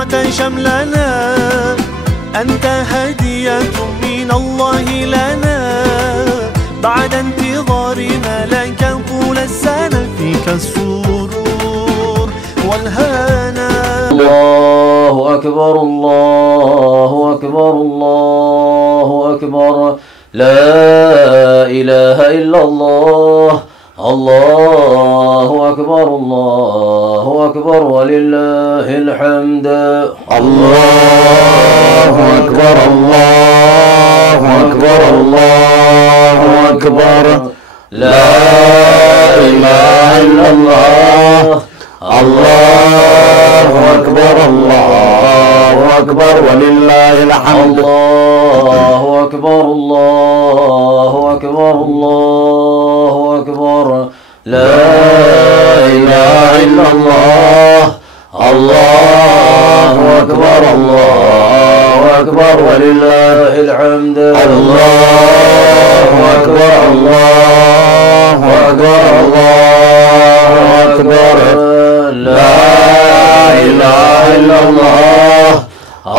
جمعت شملنا أنت هدية من الله لنا بعد انتظارنا لك طول السنة فيك السرور والهنا الله أكبر الله أكبر الله أكبر لا إله إلا الله الله أكبر الله أكبر ولله الحمد الله أكبر الله أكبر الله أكبر لا إله إلا الله الله أكبر الله أكبر ولله الحمد الله أكبر الله أكبر الله أكبر لا إله إلا الله الله أكبر الله أكبر ولله الحمد الله أكبر الله أكبر الله أكبر لا إله إلا الله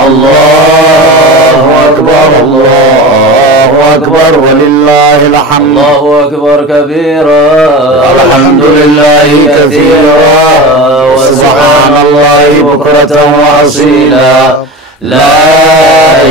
الله أكبر الله أكبر ولله الحمد الله أكبر كبيرا الحمد لله كثيرا وسبحان الله بكرة وأصيلا لا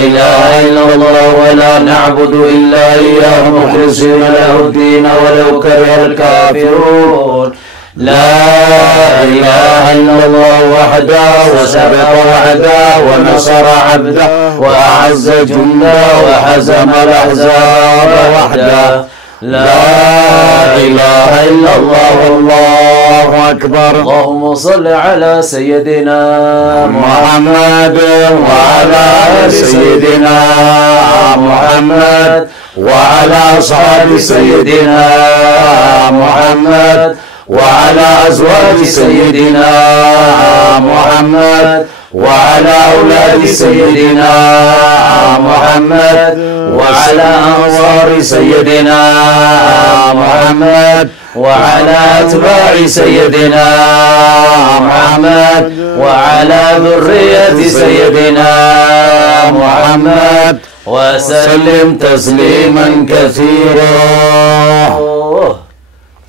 إله إلا الله ولا نعبد إلا إياه مخلصين له الدين ولو كره الكافرون لا إله إلا الله وحده وسبق وعده ونصر عبده وأعز جنده وحزم الأحزاب وحده لا إله إلا الله والله أكبر اللهم صل على سيدنا محمد وعلى سيدنا محمد وعلى أصحاب سيدنا محمد وعلى أزواج سيدنا محمد وعلى أولاد سيدنا محمد وعلى أنصار سيدنا محمد وعلى أتباع سيدنا محمد وعلى ذرية سيدنا محمد وسلم تسليما كثيرا.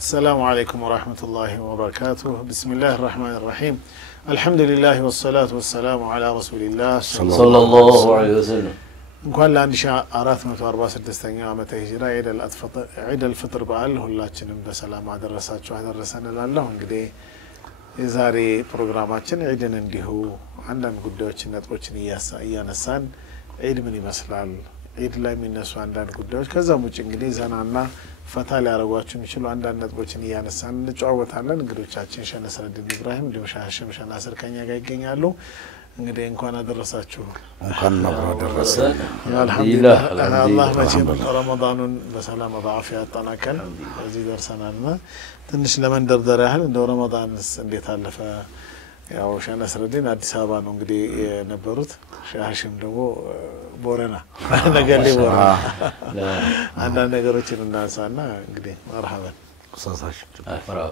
السلام عليكم ورحمة الله وبركاته. بسم الله الرحمن الرحيم. الحمد لله والصلاة والسلام على رسول الله صلى الله عليه وسلم. እንኳን ለ1446ኛው ዓመተ ሂጅራ ዒድ አልፍጥር በዓል ሁላችንም በሰላም አደረሳችሁ አደረሰን እላለሁ። እንግዲህ የዛሬ ፕሮግራማችን ዒድን እንዲሁ አንዳንድ ጉዳዮችን ነጥቦችን እያነሳን ዒድ ምን ይመስላል፣ ዒድ ላይ የሚነሱ አንዳንድ ጉዳዮች ከዛም ውጭ እንግዲህ ዘናና ፈታ ሊያረጓችሁ የሚችሉ አንዳንድ ነጥቦችን እያነሳን እንጨዋወታለን። እንግዶቻችን ሸነስረዲን ኢብራሂም እንዲሁም ሻሽም ሸናስር ከኛ ጋር ይገኛሉ። እንግዲህ እንኳን አደረሳችሁ እንኳን አደረሰ አልহামዱሊላህ አላህ መቼም ረመዳኑን በሰላም በአፊያ አጠናቀን እዚህ ደርሰናልና ትንሽ ለመንደርደር ያህል እንደው ረመዳንስ እንዴት አለፈ? ያው ሸነስረዲን አዲስ አበባ ነው እንግዲህ የነበሩት፣ ሻሽም ደግሞ ቦረና ነገሌ ቦረና አንዳንድ ነገሮችን እናንሳና እንግዲህ መርሐባን صاصاش مرحبا.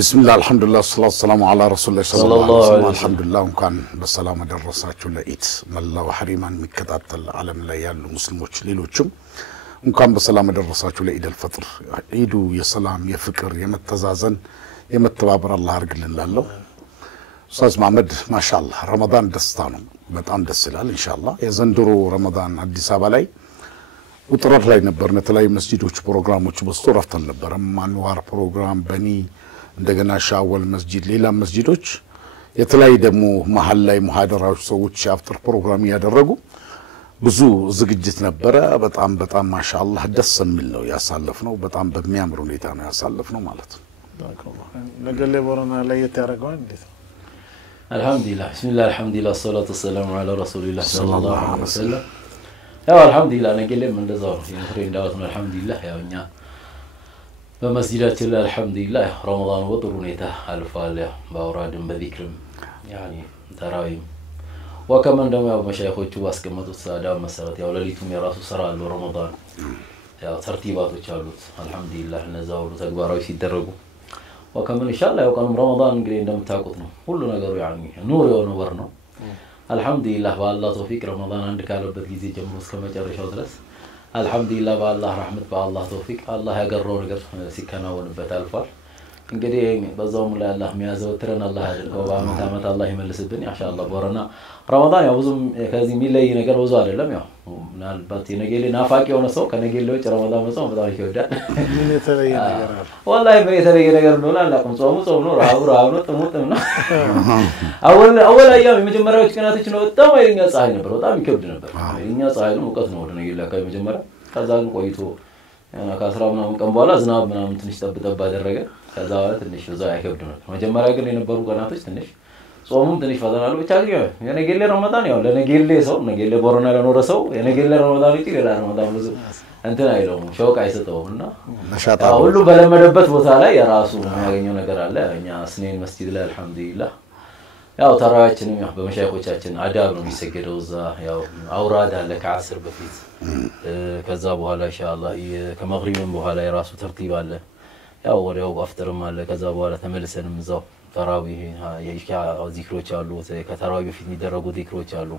بسم الله الحمد لله والصلاة والسلام على رسول الله صلى الله عليه وسلم. الحمد لله وكان بالسلامة درساتو لقيت ملا وحريمان مكتاتل عالم لا يالو مسلموች ሌሎችም እንኳን በሰላም ደረሳችሁ ለኢድ አልፈጥር። ኢዱ የሰላም የፍቅር የመተዛዘን የመተባበር አላህ አርግልን ላለው ኡስታዝ መሐመድ ማሻአላህ ረመዳን ደስታ ነው፣ በጣም ደስ ይላል። ኢንሻአላህ የዘንድሮ ረመዳን አዲስ አበባ ላይ ውጥረት ላይ ነበርና የተለያዩ መስጂዶች ፕሮግራሞች በስቶ ረፍት አልነበረም። አንዋር ፕሮግራም በኒ እንደገና ሻወል መስጂድ ሌላ መስጂዶች የተለያዩ ደግሞ መሐል ላይ ሙሐደራዎች ሰዎች አፍጥር ፕሮግራም ያደረጉ ብዙ ዝግጅት ነበረ። በጣም ማሻአላህ ደስ የሚል ነው ያሳለፍነው። በጣም በሚያምር ሁኔታ ነው ያሳለፍነው ማለት ነው። ነገሌ ቦረና ላይ ያተረጋው እንዴት አልহামዱሊላህ ቢስሚላህ አልহামዱሊላህ ሰላቱ ወሰላሙ ዐላ ረሱሊላህ ሰለላሁ ዐለይሂ ወሰለም። ያው አልহামዱሊላህ ነገሌም እንደዛው የምትረኝ ዳውት ነው። አልহামዱሊላህ ያው እኛ በመስጂዳችን ላይ አልহামዱሊላህ ረመዳን ወጥሩ ሁኔታ አልፏል። ያው በአውራድም በዚክርም ያኒ ተራዊም ወከመን ደግሞ ያው መሻይኾቹ ባስቀመጡት ሳዳም መሰረት ያው ለሊቱም የራሱ ስራ አለው ረመዳን ያው ተርቲባቶች አሉት። አልহামዱሊላህ እነዛ ሁሉ ተግባራዊ ሲደረጉ وكمان إن شاء الله يوقع رمضان قرين دم تاقطنا كل نجار يعني نور ونورنا الحمد لله بالله توفيق رمضان عندك على بديزي جمروس كما جرى شادرس الحمد لله بالله رحمة بالله توفيق الله يقرر نجر سكنا ونبت الفار እንግዲህ በዛውም ላይ አላህ የሚያዘወትረን አላህ ያድርገው በአመት አላህ ይመልስብን ኢንሻአላህ ቦረና ረመዳን ያው ብዙም ከዚህ ሚለይ ነገር ብዙ አይደለም ያው ምናልባት የነገሌ ናፋቂ የሆነ ሰው ከነገሌ ወጭ ረመዳን መጾም በጣም ይወዳል ምን የተለየ ነገር አለ والله ምን የተለየ ነገር እንደሆነ አላውቅም ጾም ነው ረሃብ ነው ጥሙጥም ነው አወል አያም የመጀመሪያዎቹ ቀናቶች ነው በጣም አይኛ ፀሐይ ነበር በጣም ይከብድ ነበር አይኛ ፀሐይ ነው ሙቀት ነው ወደ ነገሌ አካባቢ መጀመሪያ ከዛን ቆይቶ ያና ከ10 ምናምን ቀን በኋላ ዝናብ ምናምን ትንሽ ጠብጠብ አደረገ ከዛ በኋላ ትንሽ እዛው አይከብድ ነው መጀመሪያ ግን የነበሩ ቀናቶች ትንሽ ጾሙም ትንሽ ፈተናሉ ብቻ ግን የነገሌ ረመዳን ያው ለነገሌ ሰው ነገሌ ቦረና ለኖረ ሰው የነገሌ ረመዳን እንጂ ሌላ ረመዳን ብዙ እንትን አይለውም ሸውቅ አይሰጠውምና ሁሉ በለመደበት ቦታ ላይ የራሱ የሚያገኘው ነገር አለ እኛ ስኔን መስጂድ ላይ አልহামዱሊላህ ያው ተራዊያችንም ያው በመሻይኾቻችን አዳብ ነው የሚሰገደው እዛ ያው አውራድ አለ ከ10 በፊት ከዛ በኋላ ኢንሻአላህ ከመግሪብም በኋላ የራሱ ተርቲብ አለ ያው ወዲያው አፍጥርም አለ ከዛ በኋላ ተመልሰንም እዛው ተራዊህ የኢሻ ዚክሮች አሉ ከተራዊህ በፊት የሚደረጉ ዚክሮች አሉ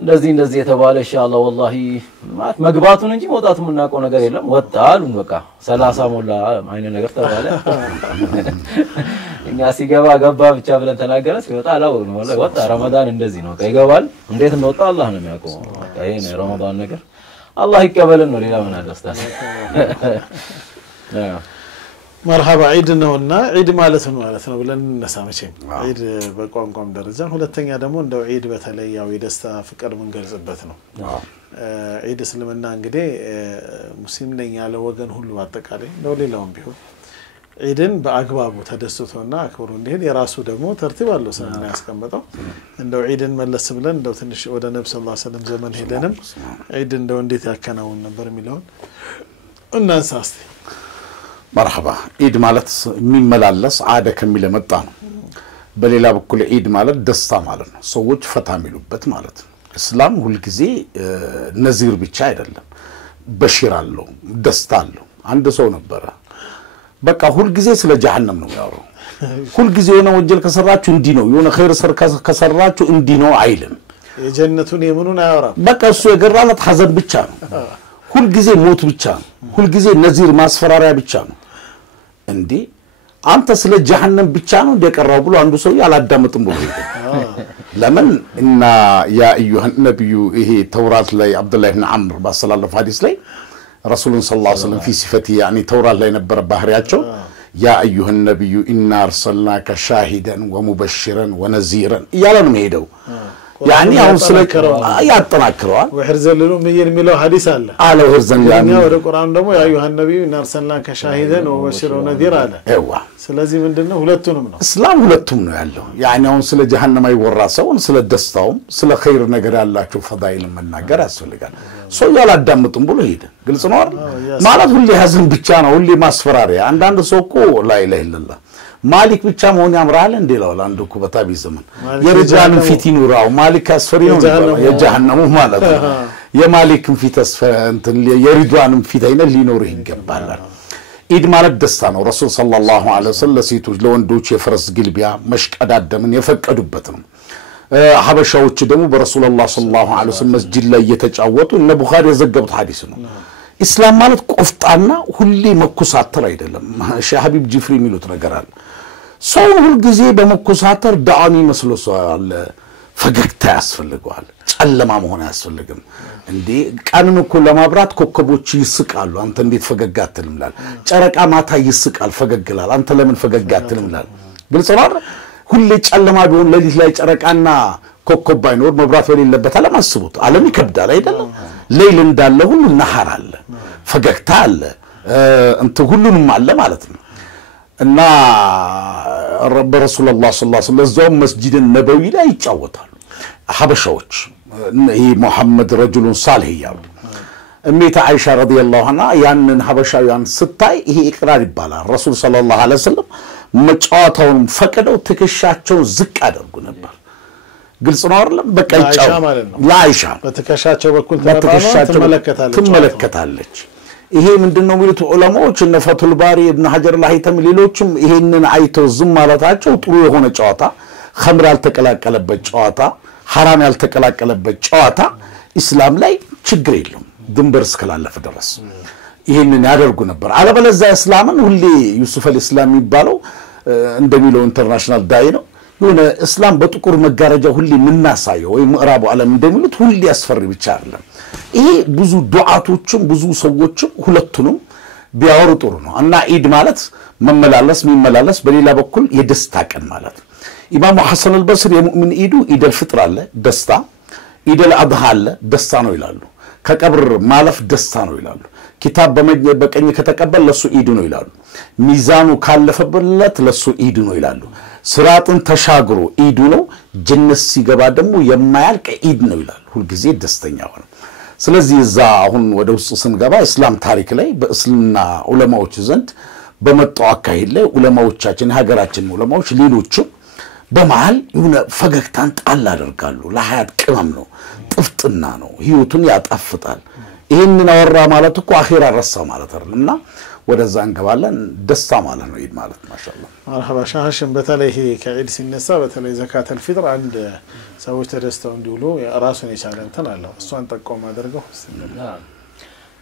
እንደዚህ የተባለ ኢንሻአላህ والله መግባቱን እንጂ መውጣቱን እናቀው ነገር የለም ወጣሉን በቃ 30 ሞላ አይነ ነገር ተባለ እኛ ሲገባ ገባ ብቻ ብለን ተናገረ ሲወጣ አላው ነው والله ወጣ ረመዳን እንደዚህ ነው ይገባል እንዴት እንደወጣ አላህ ነው የሚያውቀው በቃ ይሄ ነው ረመዳን ነገር አላህ ይቀበልን ነው ሌላ ምን አደስታስ مرحبا عيد ነውና عيد ማለት ነው ብለን እንነሳመቼም عيد በቋንቋም ደረጃ ሁለተኛ ደግሞ እንደው عيد በተለይ ያው የደስታ ፍቅር ምንገልጽበት ነው عيد እስልምና እንግዲህ ሙስሊም ነኝ ያለ ወገን ሁሉ አጠቃላይ ነው ሌላውም ቢሆን عيدን በአግባቡ ተደስቶና አክብሮ እንዲሄድ የራሱ ደግሞ ተርቲብ አለው ሰለና ያስቀመጠው እንደው عيدን መለስ ብለን እንደው ትንሽ ወደ ነብዩ ሰለላሁ ዐለይሂ ወሰለም ዘመን ሄደንም عيد እንደው እንዴት ያከናውን ነበር የሚለው እናንሳስ مرحبا عيد ማለት የሚመላለስ عاده ከሚለ መጣ ነው በሌላ በኩል عيد ማለት ደስታ ማለት ነው ሰዎች ፈታ የሚሉበት ማለት ነው እስላም ሁሉ ጊዜ ነዚር ብቻ አይደለም በሽር አለው ደስታ አለው አንድ ሰው ነበር በቃ ሁሉ ጊዜ ስለ ጀሃነም ነው ያወራው ሁሉ ጊዜ የሆነ ወንጀል ከሰራችሁ እንዲ ነው የሆነ ኸይር ከሰራችሁ እንዲ ነው አይልም የጀነቱን የምኑን አያወራም በቃ እሱ የገራለት ሐዘን ብቻ ነው ሁሉ ጊዜ ሞት ብቻ ነው ሁሉ ጊዜ ነዚር ማስፈራሪያ ብቻ ነው እንዴ አንተ ስለ ጀሃነም ብቻ ነው እንደቀራው ብሎ አንዱ ሰው ያላዳመጥም ብሎ ለምን እና ያ አዩሃ ነብዩ ይሄ ተውራት ላይ አብዱላህ ኢብኑ አምር ባሰላለፈ ሐዲስ ላይ ረሱሉን ሰለላሁ ዐለይሂ ወሰለም في صفته يعني ተውራት ላይ ነበር ባህሪያቸው ያ አዩሃ ነብዩ ኢና አርሰልናከ ሻሂደን ወሙበሽረን ወነዚረን ያለን ሄደው يعني አሁን ስለከረው ያጠናክረዋል ወህርዘልሉ የሚለው ሐዲስ አለ አለ ወህርዘን ያኛ ወደ ቁርአን ደግሞ ያ አዩሃ ነብዩ እናርሰልናከ ሻሂደን ወበሽረን ወነዚር አለ አይዋ ስለዚህ ምንድነው ሁለቱንም ነው እስላም ሁለቱም ነው ያለው يعني አሁን ስለ ጀሃነም አይወራ ሰውን ስለ ደስታውም ስለ ኸይር ነገር ያላችሁ ፈዳኢል መናገር ያስፈልጋል ሰው ያላዳምጡም ብሎ ሄደ ግልጽ ነው ማለት ሁሌ ሐዘን ብቻ ነው ሁሌ ማስፈራሪያ አንዳንድ ሰው እኮ لا اله الا الله ማሊክ ብቻ መሆን ያምራል እንደለው አንዱ እኮ በታቢ ዘመን የርጃን ፊት ይኑራው ማሊክ አስፈሪ ነው የጀሃነሙ ማለት ነው የማሊክም ፊት እንትን የርጃንም ፊት አይነ ሊኖር ይገባል ኢድ ማለት ደስታ ነው ረሱል ሰለላሁ ዐለይሂ ወሰለም ሴቶች ለወንዶች የፈረስ ግልቢያ መሽቀዳደምን የፈቀዱበት ነው ሐበሻዎች ደግሞ በረሱላህ ሰለላሁ ዐለይሂ ወሰለም መስጂድ ላይ የተጫወቱ እነ ቡኻሪ የዘገቡት ሐዲስ ነው እስላም ማለት ቆፍጣና ሁሌ መኩሳተር አይደለም ሼህ ሐቢብ ጅፍሪ የሚሉት ነገር አለ ሰው ሁሉ ጊዜ በመኩሳተር ዳዓሚ መስሎሳል ፈገግታ ያስፈልጋል ጨለማ መሆን ያስፈልግም እንዴ ቀንን እኮ ለማብራት ኮከቦች ይስቃሉ አንተ እንዴት ፈገግ አትልምላል ጨረቃ ማታ ይስቃል ፈገግላል አንተ ለምን ፈገግ አትልምላል ግልጽ ነው ሁሌ ጨለማ ቢሆን ለሊት ላይ ጨረቃና ኮከብ ባይኖር መብራት በሌለበት ዓለም አስቡት ዓለም ይከብዳል አይደለም ሌሊት እንዳለ ሁሉ ነሐር አለ ፈገግታ አለ እንት ሁሉንም አለ ማለት ነው እና ረብ ረሱላህ ሰለላሁ ዐለይሂ ወሰለም ዘው መስጂድ ነብዩ ላይ ይጫወታሉ ሐበሻዎች ይሄ መሐመድ ረጁሉን ሳልህ ያሉ እሜታ አይሻ ረዲየላሁ ዐንሃ ያንን ሐበሻውያን ስታይ ይሄ ኢቅራር ይባላል ረሱል ሰለላሁ ዐለይሂ ወሰለም መጫወታውን ፈቀደው ትከሻቸው ዝቅ አድርጉ ነበር ግልጽ ነው አይደለም በቃ ይጫው ለአይሻ በትከሻቸው በኩል ተመለከታለች ይሄ ምንድነው የሚሉት ዑለማዎች እነ ፈቱል ባሪ ኢብኑ ሐጀር አልሀይተሚ ሌሎችም ይሄንን አይተው ዝም ማለታቸው ጥሩ የሆነ ጨዋታ ኸምር ያልተቀላቀለበት ጨዋታ ሐራም ያልተቀላቀለበት ጨዋታ እስላም ላይ ችግር የለም ድንበር እስከላለፈ ድረስ ይሄንን ያደርጉ ነበር አለበለዚያ እስላምን ሁሌ ዩሱፍ አልእስላም የሚባለው እንደሚለው ኢንተርናሽናል ዳይ ነው የሆነ እስላም በጥቁር መጋረጃ ሁሌ ምናሳየው ወይ ምዕራቡ ዓለም እንደሚሉት ሁሌ ያስፈሪ ብቻ አይደለም ይሄ ብዙ ዱዓቶችም ብዙ ሰዎችም ሁለቱንም ቢያወሩ ጥሩ ነው እና ኢድ ማለት መመላለስ በሌላ በኩል የደስታ ቀን ማለት ኢማሙ ሐሰን አልበስሪ የሙእሚን ኢዱ ኢድ አልፍጥር አለ ደስታ ኢድ አልአድሃ አለ ደስታ ነው ይላሉ ከቀብር ማለፍ ደስታ ነው ይላሉ ኪታብ በቀኝ ከተቀበል ለሱ ኢድ ነው ይላሉ ሚዛኑ ካለፈበት ለሱ ኢድ ነው ይላሉ ስራጥን ተሻግሮ ኢድ ነው ጀነት ሲገባ ደግሞ የማያልቅ ኢድ ነው ይላሉ ሁሉ ጊዜ ደስተኛ ሆነ ስለዚህ እዛ አሁን ወደ ውስጥ ስንገባ እስላም ታሪክ ላይ በእስልምና ዑለማዎች ዘንድ በመጣው አካሄድ ላይ ዑለማዎቻችን ሀገራችን ዑለማዎች ሌሎችም በመሃል የሆነ ፈገግታን ጣል አደርጋሉ ለሐያት ቅመም ነው ጥፍጥና ነው ህይወቱን ያጣፍጣል ይሄንን አወራ ማለት እኮ አኺራ ረሳ ማለት አይደለምና ወደዛ እንገባለን ደስታ ማለት ነው ኢድ ማለት ማሻአላህ مرحبا ሻህሽን በተለይ ከኢድ ሲነሳ በተለይ ዘካት አልፊጥር አንድ ሰዎች ተደስተው እንዲውሉ ራሱን የቻለ እንትን አለው እሷን ጠቆም አድርገው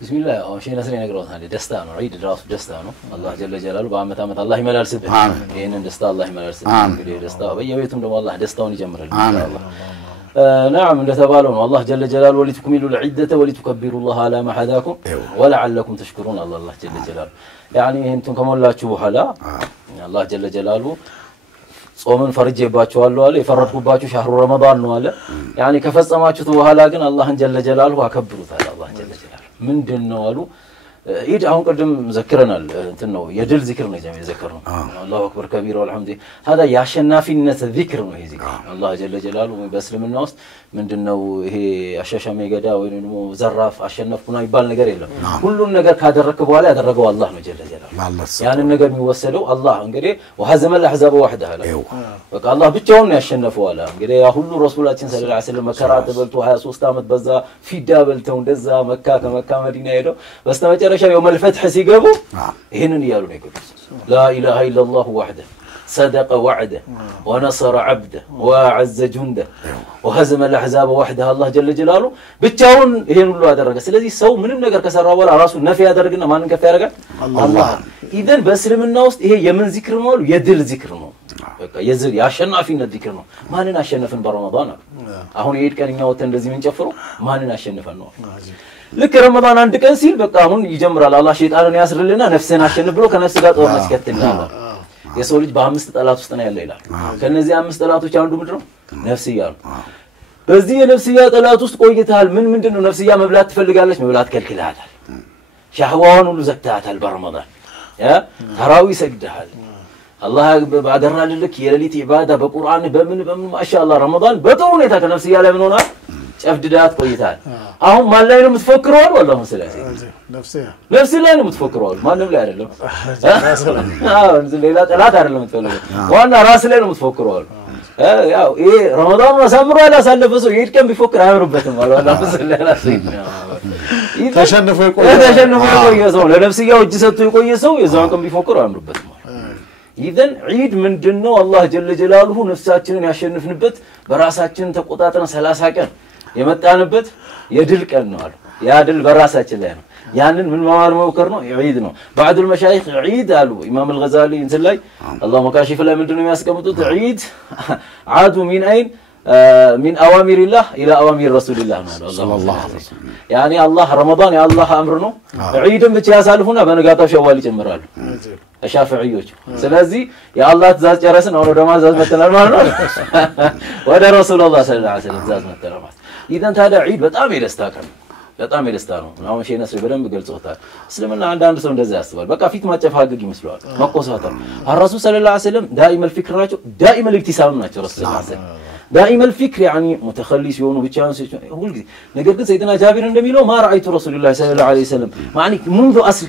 بسم الله شيء نسري نقرأ هذا دستا نو عيد دراس دستا نو الله جل جلاله بعمة الله يملأ السبب إن دستا الله يملأ السبب دستا بيجيتهم دم الله دستا ونجمر نعم لتبالون الله جل جلاله ولتكملوا العدة ولتكبروا الله على ما هداكم ولعلكم تشكرون الله جل جلاله يعني أنتم كم الله تشوفوا حلا الله جل جلاله صومن فرج يباچوالو አለ የፈረድኩባችሁ شهر رمضان ነው አለ يعني ከፈጸማችሁት በኋላ ግን الله جل جلاله አከብሩታል الله جل جلاله ምንድነው አሉ ኢድ አሁን ቀደም ዘክረናል እንትን ነው የድል ዚክር ነው ጀመረ ዘክር ነው አላሁ አክበር ከቢራ ወልሐምድ هذا ያሸናፊነት ዚክር ነው ይሄ ዚክር አላህ جل جلاله በእስልምና ውስጥ ምንድነው ይሄ አሻሻሜ ገዳ ወይ ደግሞ ዘራፍ አሸነፍኩና ይባል ነገር የለም ሁሉን ነገር ካደረከ በኋላ ያደረገው አላህ ነው جل جلاله ያንን ነገር የሚወሰደው አላህ እንግዲህ وهزم الاحزاب وحده በቃ አላህ ብቻውን ነው ያሸነፈው አለ እንግዲህ ያ ሁሉ ረሱላችን ሰለላሁ ዐለይሂ ወሰለም መከራ ተበልቶ 23 አመት በዛ ፊዳ በልተው እንደዛ መካ ከመካ መዲና ሄደው በስተመጨረሻ يوم الفتح ሲገቡ ይሄንን ይያሉ ነው ይገቡ لا اله الا الله وحده صدق وعده ونصر عبده وأعز جنده وهزم الأحزاب وحده الله جل جلاله ብቻውን ይሄን ሁሉ አደረገ ስለዚህ ሰው ምንም ነገር ከሰራ በኋላ ራሱ ነፍ ያደርግና ማንን ከፍ ያደርጋል አላህ ኢደን በእስልምና ውስጥ ይሄ የምን ዚክር ነው የድል ዚክር ነው በቃ የዝል ያሸናፊነት ዚክር ነው ማንን አሸነፈን በረመዳን አሁን የኢድ ቀንኛ ወተን እንደዚህ ምን ጨፍሩ ማንን አሸነፈን ነው ልክ ረመዳን አንድ ቀን ሲል በቃ አሁን ይጀምራል አላህ ሸይጣንን ያስርልና ነፍስን አሸንፍ ብሎ ከነፍስ ጋር ጦርነት ይከተላል የሰው ልጅ በአምስት ጠላት ውስጥ ነው ያለው ይላል ከነዚህ አምስት ጠላቶች አንዱ ምንድነው ነፍስያ ነው በዚህ የነፍስያ ጠላት ውስጥ ቆይተሃል ምንድነው ነፍስያ መብላት ትፈልጋለች መብላት ከልክለሃታል ሻህዋውን ሁሉ ዘግተሃታል በረመዳን ያ ተራዊ ሰግደሃል አላህ ባደራልልክ የሌሊት ኢባዳ በቁርአን በምን ማሻአላህ ረመዳን በጥሩ ሁኔታ ከነፍስያ ላይ ምን ሆናል ጨፍድዳት ቆይታል አሁን ማን ላይ ነው የምትፈክረው ወላሂ ስለዚህ ነፍስ ላይ ነው የምትፈክረው ማንም ላይ አይደለም ሌላ ጠላት አይደለም የምትፈልገው ዋና ራስ ላይ ነው የምትፈክረው ያው ይሄ ረመዳን አሳምሮ ያላሳለፈ ሰው ይሄድ ቀን ቢፎክር አይሆንበትም ወላሂ ስለዚህ ተሸንፎ የቆየ ሰው ለነፍስያው እጅ ሰጥቶ የቆየ ሰው የዛን ቀን ቢፎክር አይሆንበትም إذن عيد من جنة الله جل جلاله نفساتنا يشنفنبت براساتنا تقطعنا ثلاثة كان يمتعنبت يدل كأنه يادل براساتنا يعني من موارد موكرنا يعيدنا بعد المشايخ عيد قالوا إمام الغزالي انزلي اللهم كاشف الله من دنيا سكمتوا عيد عادوا من أين من أوامر الله إلى أوامر رسول الله صلى الله عليه وسلم يعني الله رمضان يا الله أمرنا عيد بتشاسالفنا بنقاطع شوال جمرال الشافعيوش سلازي يا الله تزاز جرسنا أو دما زاز مثلا ما وده رسول الله صلى الله عليه وسلم زاز مثلا إذا هذا عيد بتأم يستاكن በጣም ይደስታሉ ነው ሸይ ነስሪ በደንብ ገልጾታል እስልምና አንድ ሰው እንደዛ ያስባል በቃ ፊት ማጨፋገግ ይመስላል መቆሳተር الرسول صلى الله عليه وسلم دائما الفكر ናቸው دائما الاكتساب ናቸው رسول الله دائما الفكر يعني متخلص يونو بتشانس هو نقدر سيدنا جابر እንደሚለው ما رأيت رسول الله صلى الله عليه وسلم يعني منذ أصل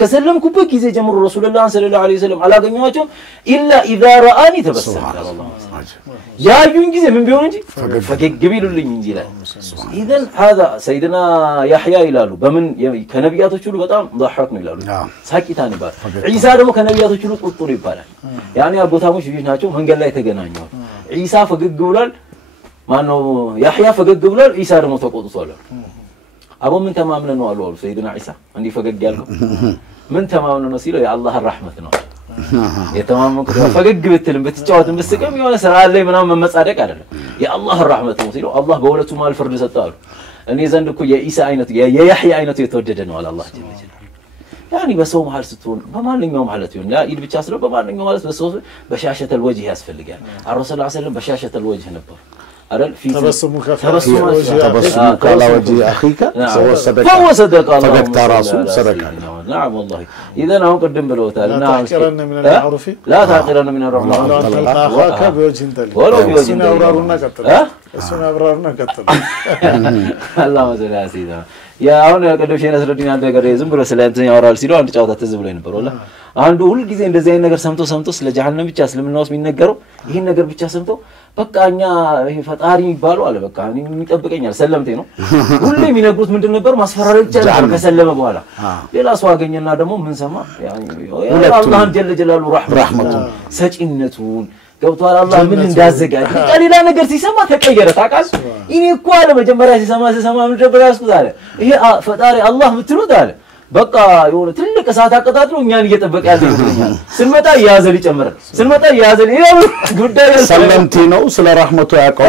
كسلمكبك إذا جمر رسول الله صلى الله عليه وسلم على جنواቸውም إلا إذا رآني تبسم الله يا يونجي من بيونجي فكجبيلولኝ እንጂ ይላል إذن هذا سيدنا يحيى ይላሉ በምን ከነቢያቶች ሁሉ በጣም ضحك ነው ይላሉ ሳቂታን ይባላል ዒሳ ደግሞ ከነቢያቶች ሁሉ ቁጥር ይባላል ያኔ አጎታሞች ልጅ ናቸው መንገድ ላይ ተገናኙ ዒሳ ፈገግ ብሏል ማነው ያህያ ፈገግ ብሏል ዒሳ ደግሞ ተቆጥቷል አቦ ምን ተማምነ ነው አሉ ሰይድና ዒሳ እንዲ ፈገግ ያልከው ምን ተማምነ ነው ሲለው የአላህ ረህመት ነው የተማመንኩ ፈገግ ብትልም ብትጫወትም ብትስቅም የሆነ ስራ ላይ ምናምን መመጻደቅ አይደለም የአላህ ረህመት ነው ሲለው አላህ በሁለቱ ማል ፍርድ ሰጣሉ እኔ ዘንድ እኮ የኢሳ አይነት የያህያ አይነቱ የተወደደ ነው አለ አላህ ጀለ ጀላሉ يعني بسوا محل ستون بمالنيوم حالت يون لا يد بتشاسلو بمالنيوم حالت بس بشاشة الوجه يسفلقان الرسول صلى الله عليه وسلم بشاشة الوجه نبر في تبسمك على وجه أخيك فهو صدق الله فقدت راسه صدق نعم والله إذا أنا قدم بلوتا لا تحقرن من المعروف لا تحقرن من المعروف ولو تلقى أخاك بوجه تلك ولو بوجه سنة أبرارنا قتل سنة أبرارنا قتل اللهم صل على سيدنا يا هون قدوش نصرالدين አንተ ጋር ዝም ብሎ ስለ እንትን ያወራል ሲሉ አንድ ጫውታ ትዝ ብሎኝ ነበር ወላ አንዱ ሁሉ ጊዜ እንደዚህ አይነት ነገር ሰምቶ ስለ ጀሃነም ብቻ ስለምናውስ የሚነገረው ይሄን ነገር ብቻ ሰምቶ በቃኛ ይሄ ፈጣሪ ይባሉ አለ በቃ እኔ የሚጠብቀኛል ሰለምቴ ነው ሁሉ የሚነግሩት ምንድን ነበር ማስፈራሪያ ብቻ ነበር ከሰለመ በኋላ ሌላ ሰው አገኘና ደግሞ ምን ሰማ አላህ ጀለ ጀላሉ ረህመቱ ሰጪነቱን ገብቷል አላህ ምን እንዳዘጋጅ ሌላ ነገር ሲሰማ ተቀየረ ታቃስ እኔ እኮ አለ መጀመሪያ ሲሰማ ምን ነበር ያስኩት አለ ይሄ ፈጣሪ አላህ ምትሉት አለ በቃ የሆነ ትልቅ እሳት አቀጣጥሎ እኛን እየጠበቀ ያለ ይገኛል ስንመጣ ያዘል ይጨምራል ስንመጣ ያዘል ይሄው ጉዳይ ሰለምቲ ነው ስለ ረህመቱ ያቀው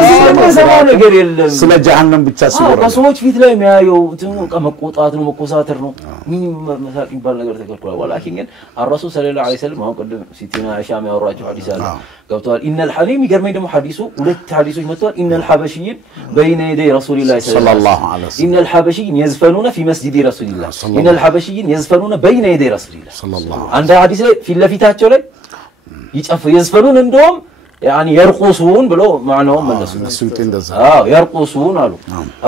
ስለማው ነገር የለም ስለ ጀሃነም ብቻ ሲወራ ከሰዎች ፊት ላይ የሚያየው መቆጣት ነው መኮሳተር ነው ምን መሳቅ ይባል ነገር ተከልክሏል ወላኪን ግን الرسول صلى الله عليه وسلم አሁን ቀደም ሲቲና አይሻ ያወራቸው ሐዲስ አለ ገብቷል ان الحليم يገርመኝ ደግሞ ሐዲሱ ሁለት ሐዲሶች መጥቷል ان الحبشيين بين يدي رسول الله صلى الله عليه وسلم ان الحبشيين يزفنون في مسجد رسول الله ان الحبشيين يزفنون بين يدي رسول الله صلى الله عليه وسلم عند حديث في لفيتاچو ላይ يزفنون እንደውም يعني يرقصون بلو معناهم النسوت እንደዛ يرقصون አሉ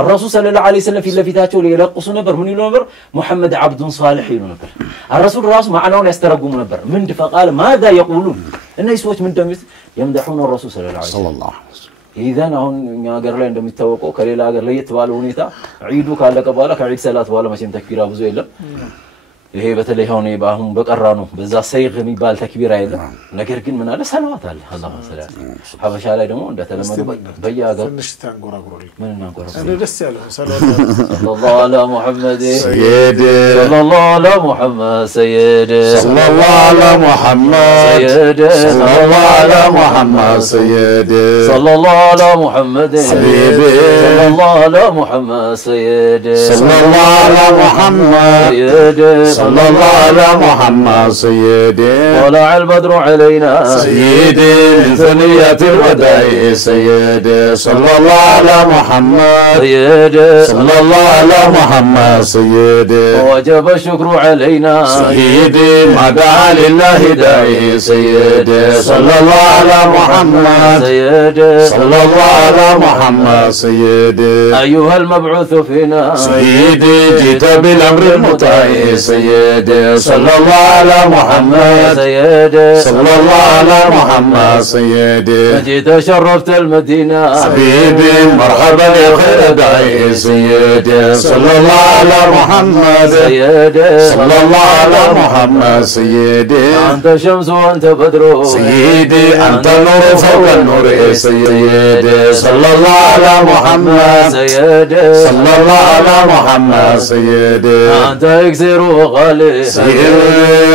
الرسول صلى الله عليه وسلم في لفيتاچو ላይ يرقص ነበር ምን ይሉ ነበር محمد عبد صالح ይሉ ነበር الرسول ራሱ معناውን ያስተረጉሙ ነበር ምን فقال ماذا يقولون እነዚህ ሰዎች ምን እንደሚሉት يمدحون الرسول صلى الله عليه وسلم إذن አሁን እኛ ሀገር ላይ እንደሚታወቀው ከሌላ ሀገር ለየት ባለ ሁኔታ ዒዱ ካለቀ በኋላ ከዒድ ሰላት በኋላ መቼም ተክቢራ ብዙ የለም ይሄ በተለይ አሁን ባሁን በቀራ ነው በዛ ሰይግ የሚባል ተክቢራ የለም ነገር ግን ምን አለ ሰላዋት አለ አላሁ ሰላም ሐበሻ ላይ ደግሞ እንደተለመደው በየሀገሩ ትንሽ ታንጎራጉሮልኝ ምን እናንጎራጉሮ እኔ ደስ ያለው ሰላዋት ሰለላሁ ዐላ ሙሐመድ سيد ሰለላሁ ዐላ ሙሐመድ ሰይድ ሰለላሁ ዐላ ሙሐመድ ሰይድ ሰለላሁ ዐላ ሙሐመድ ሰይድ ሰለላሁ ዐላ ሙሐመድ ሰይድ ሰለላሁ ዐላ ሙሐመድ ሰይድ ሰለላሁ ዐላ ሙሐመድ ሰይድ صلى الله على محمد سيدي طلع البدر علينا سيدي من ثنية الوداع سيدي صلى الله على محمد سيدي صلى الله على محمد سيدي وجب الشكر علينا سيدي ما دعا لله داعي سيدي صلى الله على محمد سيدي صلى الله على محمد سيدي أيها المبعوث فينا سيدي جئت بالأمر المطاع سيدي صلى الله على محمد سيدي صلى الله على محمد سيدي جئت شرفت المدينة حبيبي مرحبا يا خير داعي سيدي صلى الله على محمد سيدي صلى الله على محمد سيدي أنت شمس وأنت بدر سيدي أنت نور فوق النور سيدي صلى الله على محمد سيدي صلى الله على محمد سيدي أنت اكسر وغالي سيدي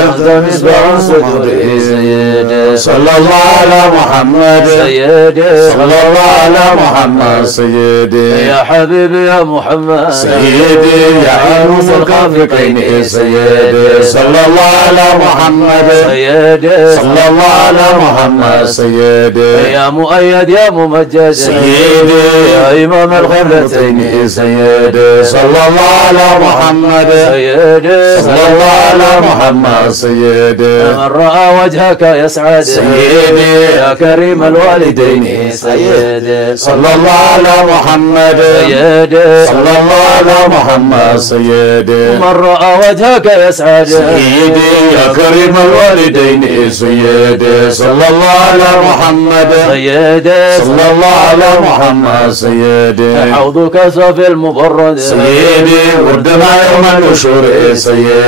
أنت مصباح صدور سيدي صلى الله على محمد سيدي صلى الله على محمد سيدي يا حبيبي يا محمد سيدي يا عروس الخافقين سيدي صلى الله على محمد سيدي صلى الله على محمد سيدي يا مؤيد يا ممجد سيدي يا إمام القبلتين سيدي صلى الله على محمد سيدي صلى صلى الله على محمد سيدي من رأى وجهك يسعد سيدي يا كريم الوالدين سيدي صلى الله على محمد سيدي صلى الله على محمد سيدي من رأى وجهك يسعد سيدي يا كريم الوالدين سيدي صلى الله على محمد سيدي صلى الله على محمد سيدي حوضك صافي المبرد سيدي وردنا يوم النشور سيدي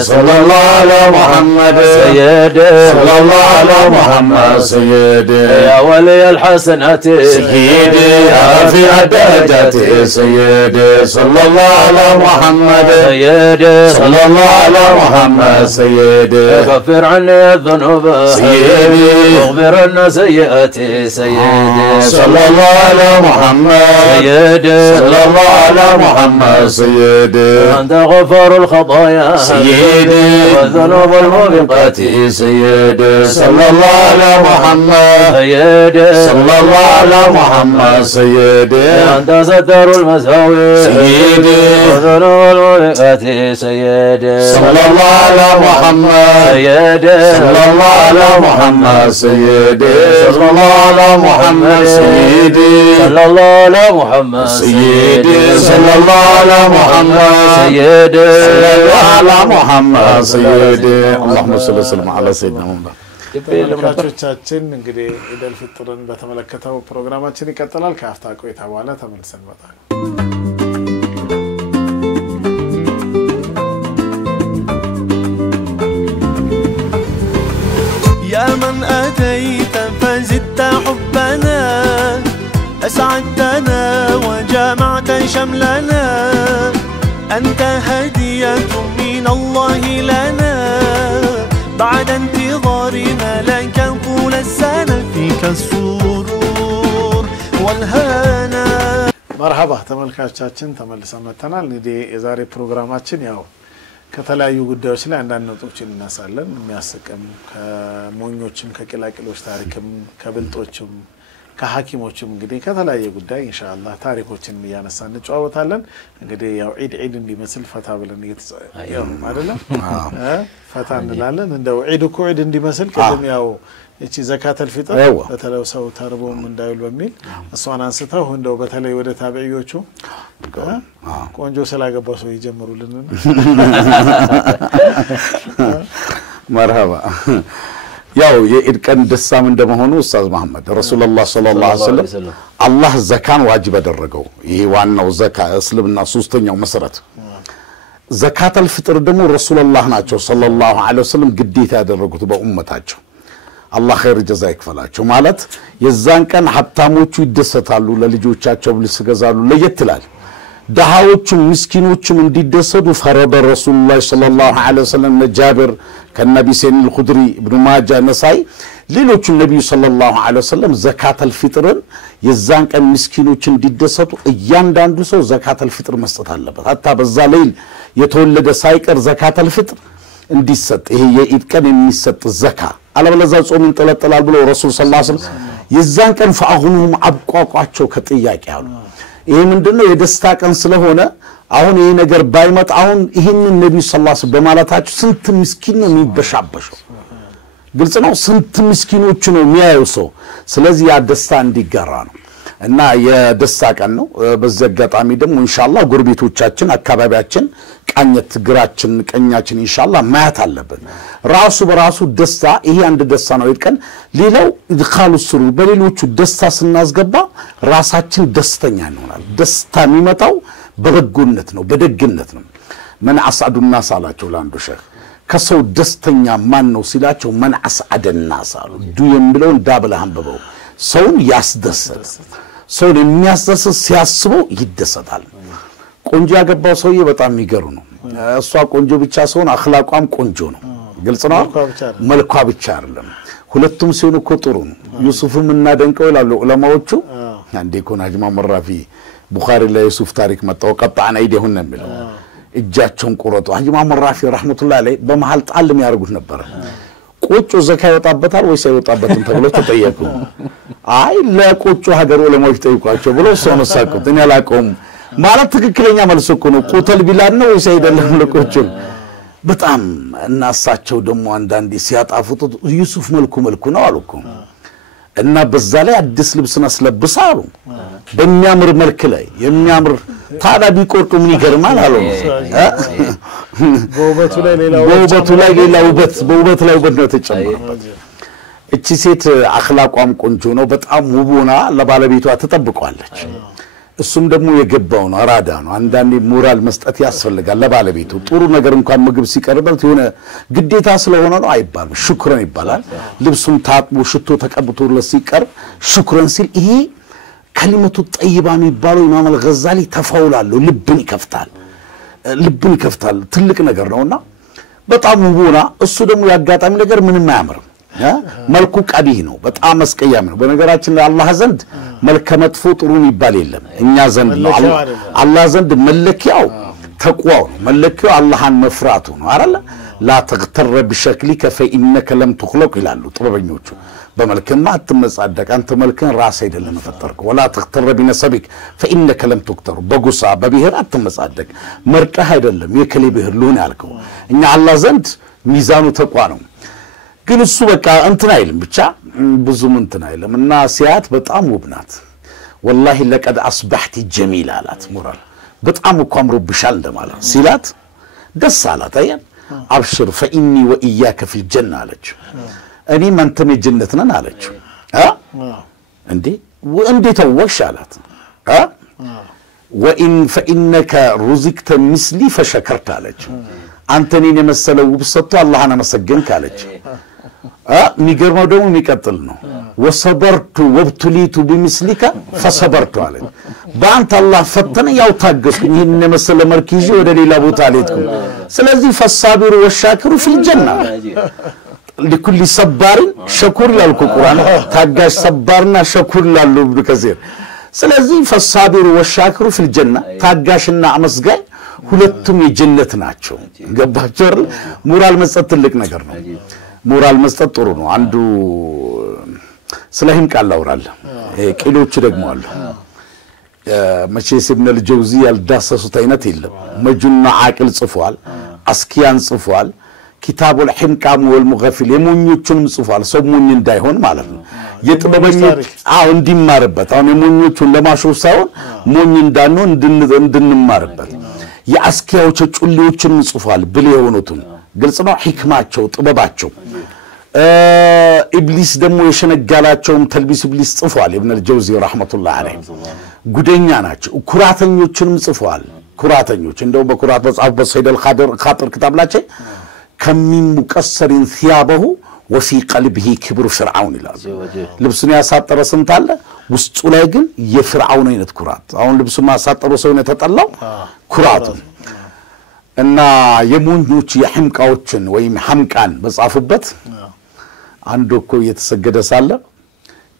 صلى الله على محمد سيدي صلى الله على محمد سيدي يا ولي الحسنات سيدي يا رفيع الدرجات سيدي صلى الله على محمد سيدي صلى الله على محمد سيدي كفر عني الذنوب سيدي واغفر لنا سيئاتي سيدي صلى الله على محمد سيدي صلى الله على محمد سيدي أنت غفار الخطايا سيدي والذنوب الموبقات سيدي صلى الله على محمد سيدي صلى الله على محمد سيدي أنت ستر المساوي سيدي والذنوب الموبقات سيدي صلى الله على محمد سيدي صلى الله على محمد سيدي صلى الله على محمد سيدي صلى الله على محمد سيدي صلى الله على محمد سيدي صلى الله على محمد سيدي اللهم صل وسلم على سيدنا محمد ተመልካቾቻችን እንግዲህ ኢደል ፍጥርን በተመለከተው ፕሮግራማችን ይቀጥላል ከአፍታ ቆይታ በኋላ ተመልሰን እንመጣለን يا من أتيت فزدت حبنا أسعدتنا وجمعت شملنا أنت هدية من الله لنا بعد انتظارنا لك طول السنة فيك السرور والهنا مرحبا ተመልካቾቻችን ተመልሰን መጥተናል እንግዲህ የዛሬ ፕሮግራማችን ያው ከተለያዩ ጉዳዮች ላይ አንዳንድ ነጥቦችን እናሳለን የሚያስቀም ከሞኞችም ከቂላቂሎች ታሪክም ከብልጦችም ከሐኪሞችም እንግዲህ ከተለያየ ጉዳይ ኢንሻአላህ ታሪኮችን ያነሳን እንጨዋወታለን እንግዲህ ያው ዒድ እንዲመስል ፈታ ብለን ያው አይደለም ፈታ እንላለን እንደው ዒድ እኮ ዒድ እንዲመስል ቀደም ያው እቺ ዘካተል ፊጥር በተለው ሰው ተርቦም እንዳይል በሚል እሷን አንስተው እንደው በተለይ ወደ ታቢዒዎቹ ቆንጆ ስላገባው ሰው ይጀምሩልን مرحبا ያው የኢድ ቀን ደስታም እንደመሆኑ ኡስታዝ መሐመድ ረሱላህ ሰለላሁ ዐለይሂ ወሰለም አላህ ዘካን ዋጅብ አደረገው ይሄ ዋናው ዘካ እስልምና ሶስተኛው መሰረት ዘካተል ፍጥር ደግሞ ረሱላህ ናቸው ሰለላሁ ዐለይሂ ወሰለም ግዴታ ያደረጉት በኡመታቸው አላህ ኸይር ጀዛ ይክፈላቸው ማለት የዛን ቀን ሀብታሞቹ ይደሰታሉ ለልጆቻቸው ልብስ ይገዛሉ ለየትላል دعوتهم مسكينوتهم እንዲደሰቱ فرض رسول الله صلى الله عليه وسلم جابر كالنبي سين الخدري ابن ماجه نساي ሌሎቹ ነብዩ ሰለላሁ ዐለይሂ ወሰለም ዘካተል ፊጥርን የዛን ቀን ምስኪኖችን እንዲደሰቱ እያንዳንዱ ሰው ዘካተል ፊጥር መስጠት አለበት hatta በዛ ሌል የተወለደ ሳይቀር ዘካተል ፊጥር እንዲሰጥ ይሄ የኢድ ቀን የሚሰጥ ዘካ አለበለዛ ጾም እንጠለጠላል ብሎ ረሱል ሰለላሁ ዐለይሂ ወሰለም የዛን ቀን ፈአሁኑም አብቋቋቸው ከጥያቄ አሉ ይሄ ምንድነው የደስታ ቀን ስለሆነ አሁን ይሄ ነገር ባይመጣ አሁን ይሄንን ነብዩ ሰለላሁ ዐለይሂ ወሰለም በማለታቸው ስንት ምስኪን ነው የሚበሻበሸው ግልጽ ነው ስንት ምስኪኖች ነው የሚያዩ ሰው ስለዚህ ያ ደስታ እንዲጋራ ነው እና የደስታ ቀን ነው በዚህ አጋጣሚ ደግሞ ኢንሻአላህ ጉርቤቶቻችን አካባቢያችን ቃኘት ግራችን ቀኛችን ኢንሻአላህ ማያት አለበት ራሱ በራሱ ደስታ ይሄ አንድ ደስታ ነው ይልቀን ሌላው ኢድኻሉ ሱሩ በሌሎቹ ደስታ ስናስገባ ራሳችን ደስተኛ እንሆናለን ደስታ የሚመጣው በበጎነት ነው በደግነት ነው من اسعد الناس አላቸው ለአንዱ ሼህ ከሰው ደስተኛ ማን ነው ሲላቸው من اسعد الناس አሉ ዱ የሚለው ዳብል አንበበው ሰውን ያስደሰት ሰውን የሚያስደስት ሲያስበው ይደሰታል ቆንጆ ያገባው ሰውዬ በጣም የሚገርም ነው እሷ ቆንጆ ብቻ ሰውን አኽላቋም ቆንጆ ነው ግልጽ ነው መልኳ ብቻ አይደለም ሁለቱም ሲሆኑ እኮ ጥሩ ነው ዩሱፍም እናደንቀው ይላሉ ዑለማዎቹ አንዴ ኮን አጅማ መራፊ ቡኻሪ ላይ ዩሱፍ ታሪክ መጣው ቀጣና ይደሁን ነው የሚለው እጃቸውን ቆረጡ አጅማ መራፊ ረህመቱላህ ላይ በመሃል ጣል የሚያርጉት ነበር ቆጮ ዘካ ይወጣበታል ወይስ አይወጣበትም ተብሎ ተጠየቁ አይ ለቆጮ ሀገር ዑለማዎች ጠይቋቸው ብሎ ሰው ሳቁት እኔ አላቆም ማለት ትክክለኛ መልስ እኮ ነው ቁተል ቢላል ነው ወይስ አይደለም ለቆጮ በጣም እናሳቸው ደግሞ አንዳንዴ ሲያጣፉት ዩሱፍ መልኩ ነው አሉኩ እና በዛ ላይ አዲስ ልብስና ስለብሳሉ በሚያምር መልክ ላይ የሚያምር ታዲያ ቢቆርጡ ምን ይገርማል አሉ በውበቱ ላይ ሌላ ውበት ነው ተጨምሮበት እቺ ሴት አخلاቋም ቆንጆ ነው በጣም ውቡና ለባለቤቷ ተጠብቋለች እሱም ደግሞ የገባው ነው አራዳ ነው አንዳንዴ ሞራል መስጠት ያስፈልጋል ለባለቤቱ ጥሩ ነገር እንኳን ምግብ ሲቀርብለት የሆነ ግዴታ ስለሆነ ነው አይባልም ሽክረን ይባላል ልብሱም ታጥቦ ሽቶ ተቀብቶ ለሲቀርብ ሽክረን ሲል ይሄ ከሊመቱ ጠይባ የሚባለው ኢማም አልገዛሊ ተፋውላሉ ልብን ይከፍታል ትልቅ ነገር ነውና በጣም ውቡና እሱ ደግሞ ያጋጣሚ ነገር ምንም አያምርም መልኩ ቀቢህ ነው በጣም መስቀያም ነው በነገራችን ላይ አላህ ዘንድ መልከ መጥፎ ጥሩን ይባል የለም እኛ ዘንድ ነው አላህ ዘንድ መለኪያው ተቅዋው ነው መለኪያው አላህን መፍራቱ ነው አይደል لا تغتر بشكلك فإنك لم تخلق ይላሉ ጥበበኞቹ በመልክማ አትመጻደቅ አንተ መልክን ራስ አይደለም ፈጠርከው ولا تغتر بنسبك فإنك لم تغتر በጉሳ በብሔር አትመጻደቅ መርጠህ አይደለም የከሊ ብሔር ሉን ያልከው እኛ አላህ ዘንድ ሚዛኑ ተቋ ነው ግን እሱ በቃ እንትን አይልም ብቻ ብዙም እንትን አይልም እና ሲያት በጣም ውብናት والله لقد اصبحت جميله አላት ሞራል በጣም እኮ አምሮብሻል እንደማለት ሲላት ደስ አላት አየን አብሽር فإني وإياك في الجنة አለች እኔ ማንተም የጀነት ነን አለች እንዴ እንዴት ወሽ አላት وإن فإنك رزقت مثلي فشكرت አለች አንተ እኔን የመሰለው ውብ ሰጥቶ አላህን አመሰግንክ አለች ሚገርመው ደግሞ የሚቀጥል ነው ወሰበርቱ ወብቱሊቱ بمثلك فصبرت አለች በአንተ አላህ ፈተነ ያው ታገስኩኝ ይሄን የመሰለ መልክ ይዤ ወደ ሌላ ቦታ አልሄድኩም ስለዚህ فالصابر والشاكر في الجنة لكل صبار شكور ላልኩ ቁርአን ታጋሽ ሰባርና ሸኩር ላሉ ابن كثير ስለዚህ فالصابر والشاكر في الجنة ታጋሽና አመስጋኝ ሁለቱም የጀነት ናቸው ገባችሁ አይደል ሞራል መስጠት ትልቅ ነገር ነው ሞራል መስጠት ጥሩ ነው አንዱ ስለህም ቃል አውራለ ቂሎቹ ደግሞ አሉ መቼስ ኢብኑ አልጀውዚ ያልዳሰሱት አይነት የለም መጁና አቅል ጽፏል አስኪያን ጽፏል ኪታቡል ህምቃም ወልሙገፊል የሞኞቹንም ጽፏል ሰው ሞኝ እንዳይሆን ማለት ነው የጥበበኞች እንዲማርበት አሁን የሞኞቹን ለማሾፍ ሳይሆን ሞኝ እንዳንሆን እንድንማርበት የአስኪያዎች ጩልዮችን ጽፏል ብለ የሆኑትን ግልጽ ነው ህክማቸው ጥበባቸው ኢብሊስ ደግሞ የሸነጋላቸው ተልቢስ ኢብሊስ ጽፏል ኢብኑ አልጀውዚ ረህመቱላህ ዐለይሂ ጉደኛ ናቸው ኩራተኞችንም ጽፏል ኩራተኞች እንደው በኩራት በጻፍ በሰይድ አልኻጥር ክታብ ላይ ከሚን ሙቀሰሪን ثيابه وفي قلبه كبر فرعون ይላል ልብሱን ያሳጠረ ስንት አለ ውስጡ ላይ ግን የፍርዓውን አይነት ኩራት አሁን ልብሱን ማሳጠሩ ሰው ነው ተጠላው ኩራቱ እና የሞኞች የህምቃዎችን ወይም ሐምቃን በጻፉበት አንዱ እኮ የተሰገደ ሳለ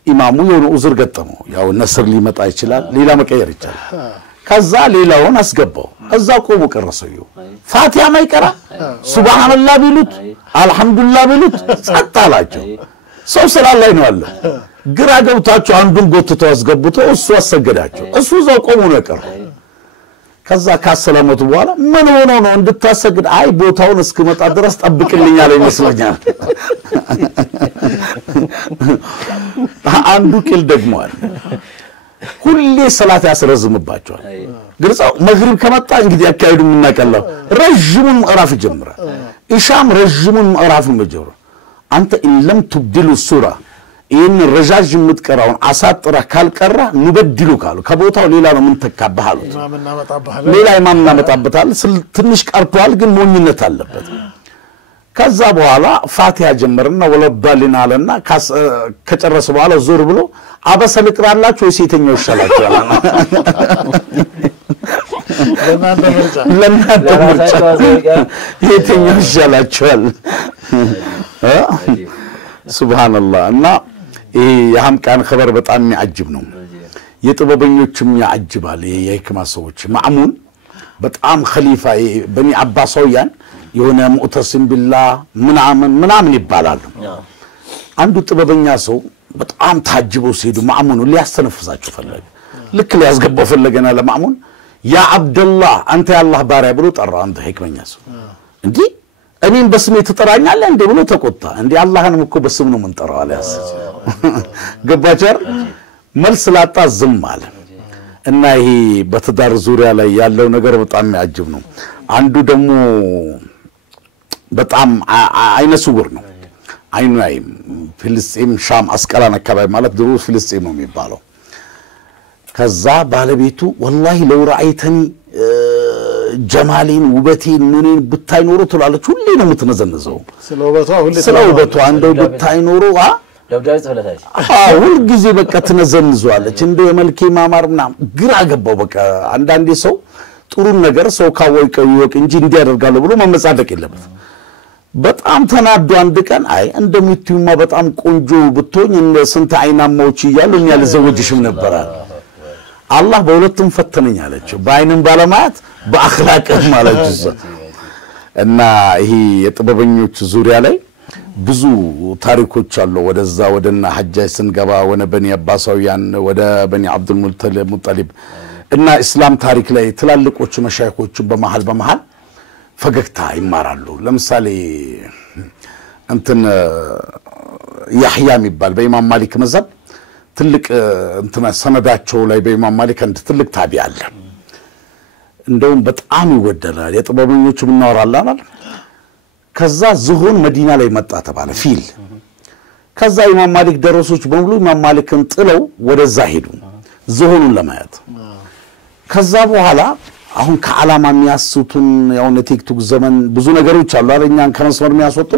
ኢማሙ የሆነ ኡዝር ገጠመው ያው ነስር ሊመጣ ይችላል ሌላ መቀየር ይችላል ከዛ ሌላውን አስገባው እዛ ቆሞ ቀረሰው ፋቲሃ ማይቀራ ሱብሃንአላህ ቢሉት አልহামዱሊላህ ቢሉት ጸጣላቸው ሰው ስላላይ ነው አለ ግራ ገብታቸው አንዱን ጎትቶ አስገብቶ እሱ አሰገዳቸው እሱ ዘው ቆሞ ነው ቀረ ከዛ ካሰላመቱ በኋላ ምን ሆኖ ነው እንድታሰግድ አይ ቦታውን እስከመጣ ድረስ ጠብቅልኝ አለ ይመስለኛል አንዱ ቂል ደግሟል ሁሌ ሰላት ያስረዝምባቸዋል ግልጻው መግሪብ ከመጣ እንግዲህ አካይዱ ምናቀላው ረጅሙን ምዕራፍ ይጀምራል ኢሻም ረጅሙን ምዕራፍ ይጀምራል አንተ ኢለም ትብድሉ ሱራ ይሄን ረጃጅም ምትቀራውን አሳጥራ ካልቀራ ንበድሉ ካሉ ከቦታው ሌላ ነው ምን ተካባሃሉ ሌላ ኢማም እናመጣበታል ትንሽ ቀርቷል ግን ሞኝነት አለበት ከዛ በኋላ ፋቲሃ ጀመረና ወለባልና አለና ከጨረሰ በኋላ ዞር ብሎ አበሰ ልቅራላችሁ የሴተኛው ይሻላችኋል ለናንተ ምርጫ የትኛው ይሻላችኋል ሱብሃንአላህ እና የሐምቃን خبر በጣም የሚያጅብ ነው የጥበበኞችም ያጅባል የህክማ ሰዎች ማሙን በጣም ኸሊፋ በኒ አባሳውያን የሆነ ሙዕተሲም ቢላህ ምናምን ይባላል አንዱ ጥበበኛ ሰው በጣም ታጅበው ሲሄዱ ማሙን ሊያስተነፍሳቸው ፈለገ ልክ ሊያስገባው ፈለገና ለማሙን ያ አብደላህ አንተ ያላህ ባሪያ ብሎ ጠራው አንተ ህክመኛ ሰው እንዴ እኔን በስሜ ትጠራኛለህ እንዴ ብሎ ተቆጣ እንዴ አላህንም እኮ በስም ነው የምንጠራው አለያስ ገባቸር መልስ ላጣ ዝም አለ እና ይሄ በትዳር ዙሪያ ላይ ያለው ነገር በጣም ያጅብ ነው አንዱ ደግሞ በጣም አይነ ስውር ነው አይኑ አይም ፍልስጤም ሻም አስቀላን አካባቢ ማለት ድሮ ፍልስጤም ነው የሚባለው ከዛ ባለቤቱ والله لو رأيتني ጀማሊን ውበቴን ምንን ብታይ ኖሮ ትላለች ሁሌ ነው የምትነዘነዘው ስለውበቷ እንደው ብታይ ኖሮ ደብዳቤ ጽፈለታች ሁሉ ጊዜ በቃ ትነዘንዘዋለች እንደው የመልኬ ማማርና ግራ ገባው በቃ አንዳንዴ ሰው ጥሩ ነገር ሰው ካወቀው ይወቅ እንጂ እንዲያደርጋለሁ ብሎ መመጻደቅ የለበት በጣም ተናዶ አንድ ቀን አይ እንደምትዩማ በጣም ቆንጆ ብትሆኝ እንደ ስንት አይናማዎች ይያሉኝ ያልዘወጅሽም ነበር አላህ በሁለቱም ፈተነኝ አለች በአይንም ባለማት በአኽላቅህ ማለት እና ይሄ የጥበበኞች ዙሪያ ላይ ብዙ ታሪኮች አሉ ወደዛ ወደና ሐጃይ ስንገባ ወደ በኒ አባሳውያን ወደ በኒ አብዱል ሙጠሊብ እና እስላም ታሪክ ላይ ትላልቆች መሻይኾች በመሃል ፈገግታ ይማራሉ ለምሳሌ እንትን ያህያ የሚባል በኢማም ማሊክ መዘብ ትልቅ እንትና ሰነዳቸው ላይ በኢማም ማሊክ አንድ ትልቅ ታቢዕ አለ እንደውም በጣም ይወደላል የጥበበኞች ምናወራላና ከዛ ዝሆን መዲና ላይ መጣ ተባለ ፊል ከዛ ኢማም ማሊክ ደረሶች በሙሉ ኢማም ማሊክን ጥለው ወደዛ ሄዱ ዝሆኑን ለማየት ከዛ በኋላ አሁን ከዓላማ የሚያስቱን ያው ቲክቶክ ዘመን ብዙ ነገሮች አሉ አለኛን ከመስመር የሚያስወጡ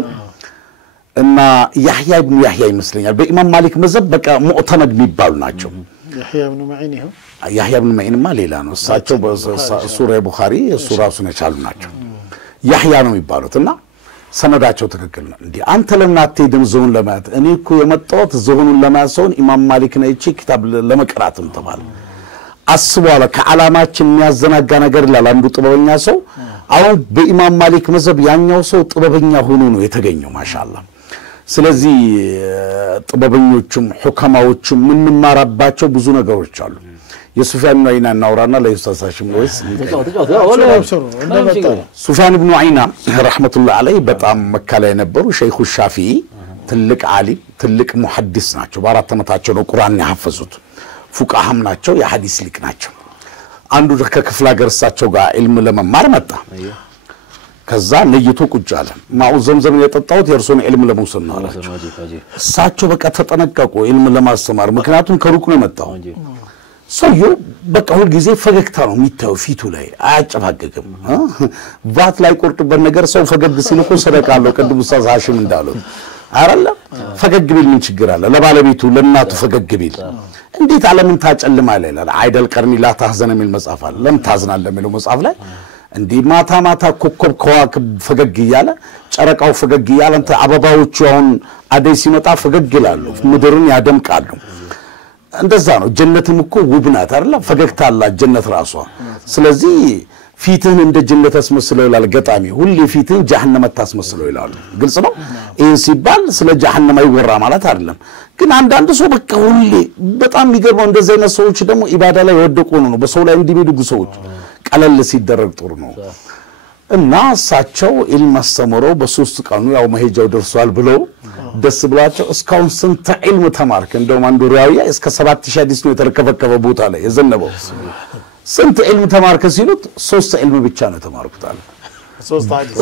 እና ያህያ ኢብኑ ያህያ ይመስለኛል በኢማም ማሊክ መዘብ በቃ ሙዕተመድ የሚባሉ ናቸው ያህያ ኢብኑ መዒን ይሄው ያህያ ኢብኑ መዒንማ ሌላ ነው እሳቸው በሱራ ቡኻሪ ሱራሱን የቻሉ ናቸው ያህያ ነው የሚባሉትና ሰነዳቸው ትክክል ነው እንዴ አንተ ለምን አትሄድም ዝሆን ለማየት እኔ እኮ የመጣሁት ዝሆኑን ለማየት ሰውን ኢማም ማሊክ ነው እቺ ክታብ ለመቅራትም ተባለ አስቧላ ከዓላማችን የሚያዘናጋ ነገር ይላል አንዱ ጥበበኛ ሰው አሁን በኢማም ማሊክ መዘብ ያኛው ሰው ጥበበኛ ሆኖ ነው የተገኘው ማሻአላህ ስለዚህ ጥበበኞችም ሁከማዎችም ምንማራባቸው ብዙ ነገሮች አሉ የሱፊያን ኢብኑ ዑይና ናውራና ለይስተሳሽም ወይስ ሱፊያን ኢብኑ ዑይና ረህመቱላህ ዐለይሂ በጣም መካ ላይ ነበሩ ሸይኹ ሻፊዒ ትልቅ ዓሊም ትልቅ ሙሐዲስ ናቸው በአራት ዓመታቸው ነው ቁርአን ያሐፈዙት ፉቃሃም ናቸው የሐዲስ ሊቅ ናቸው አንዱ ከክፍለ ሀገር እሳቸው ጋር ኢልም ለመማር መጣ ከዛ ነይቶ ቁጭ አለ ማኡ ዘምዘም የጠጣውት የርሱን ኢልም ለመውሰድ ነው አላቸው እሳቸው በቃ ተጠነቀቁ ኢልም ለማስተማር ምክንያቱም ከሩቅ ነው መጣው ሰውየው በቃ ሁሉ ጊዜ ፈገግታ ነው የሚታየው ፊቱ ላይ አያጨፋገግም ቫት ላይ ቆርጥበት ነገር ሰው ፈገግ ሲል እኮ ሰደቃለው ቅድም ኡስታዝ ሐሽም እንዳለው አረለ ፈገግ ቢል ምን ችግር አለ ለባለቤቱ ለናቱ ፈገግ ቢል እንዴት ዓለምን ታጨልማለህ ይላል አይደል ቀርኒ ላ ታህዘነ ሚል መጽሐፍ አለ ለምን ታዝናለህ የሚለው መጽሐፍ ላይ እንዴ ማታ ማታ ኮከብ ከዋክብ ፈገግ ይያለ ጨረቃው ፈገግ ይያለ እንተ አበባዎቹ አሁን አደይ ሲመጣ ፈገግ ይላሉ ምድርን ያደምቃሉ እንደዛ ነው ጀነትም እኮ ውብ ናት አይደል ፈገግታ አላት ጀነት ራሷ ስለዚህ ፊትን እንደ ጀነት አስመስለው ይላል ገጣሚ ሁሉ ፊትን ጀሃነም ታስመስለው ይላሉ ግልጽ ነው ይሄ ሲባል ስለ ጀሃነም አይወራ ማለት አይደለም ግን አንዳንድ ሰው በቃ ሁሉ በጣም የሚገርመው እንደዚህ አይነት ሰዎች ደግሞ ኢባዳ ላይ ወደቁ ነው በሰው ላይ እንዲቤዱ ሰዎች ቀለል ሲደረግ ጥሩ ነው እና እሳቸው ኢልም አስተምረው በሶስት ቀኑ ያው መሄጃው ደርሷል ብለው ደስ ብሏቸው እስካሁን ስንት ኢልም ተማርክ እንደውም አንዱ ሪያዊያ እስከ 7000 ሐዲስ ነው የተረከበከበ ቦታ ላይ የዘነበው ስንት ኢልም ተማርክ ሲሉት 3 ኢልም ብቻ ነው ተማርኩት አለ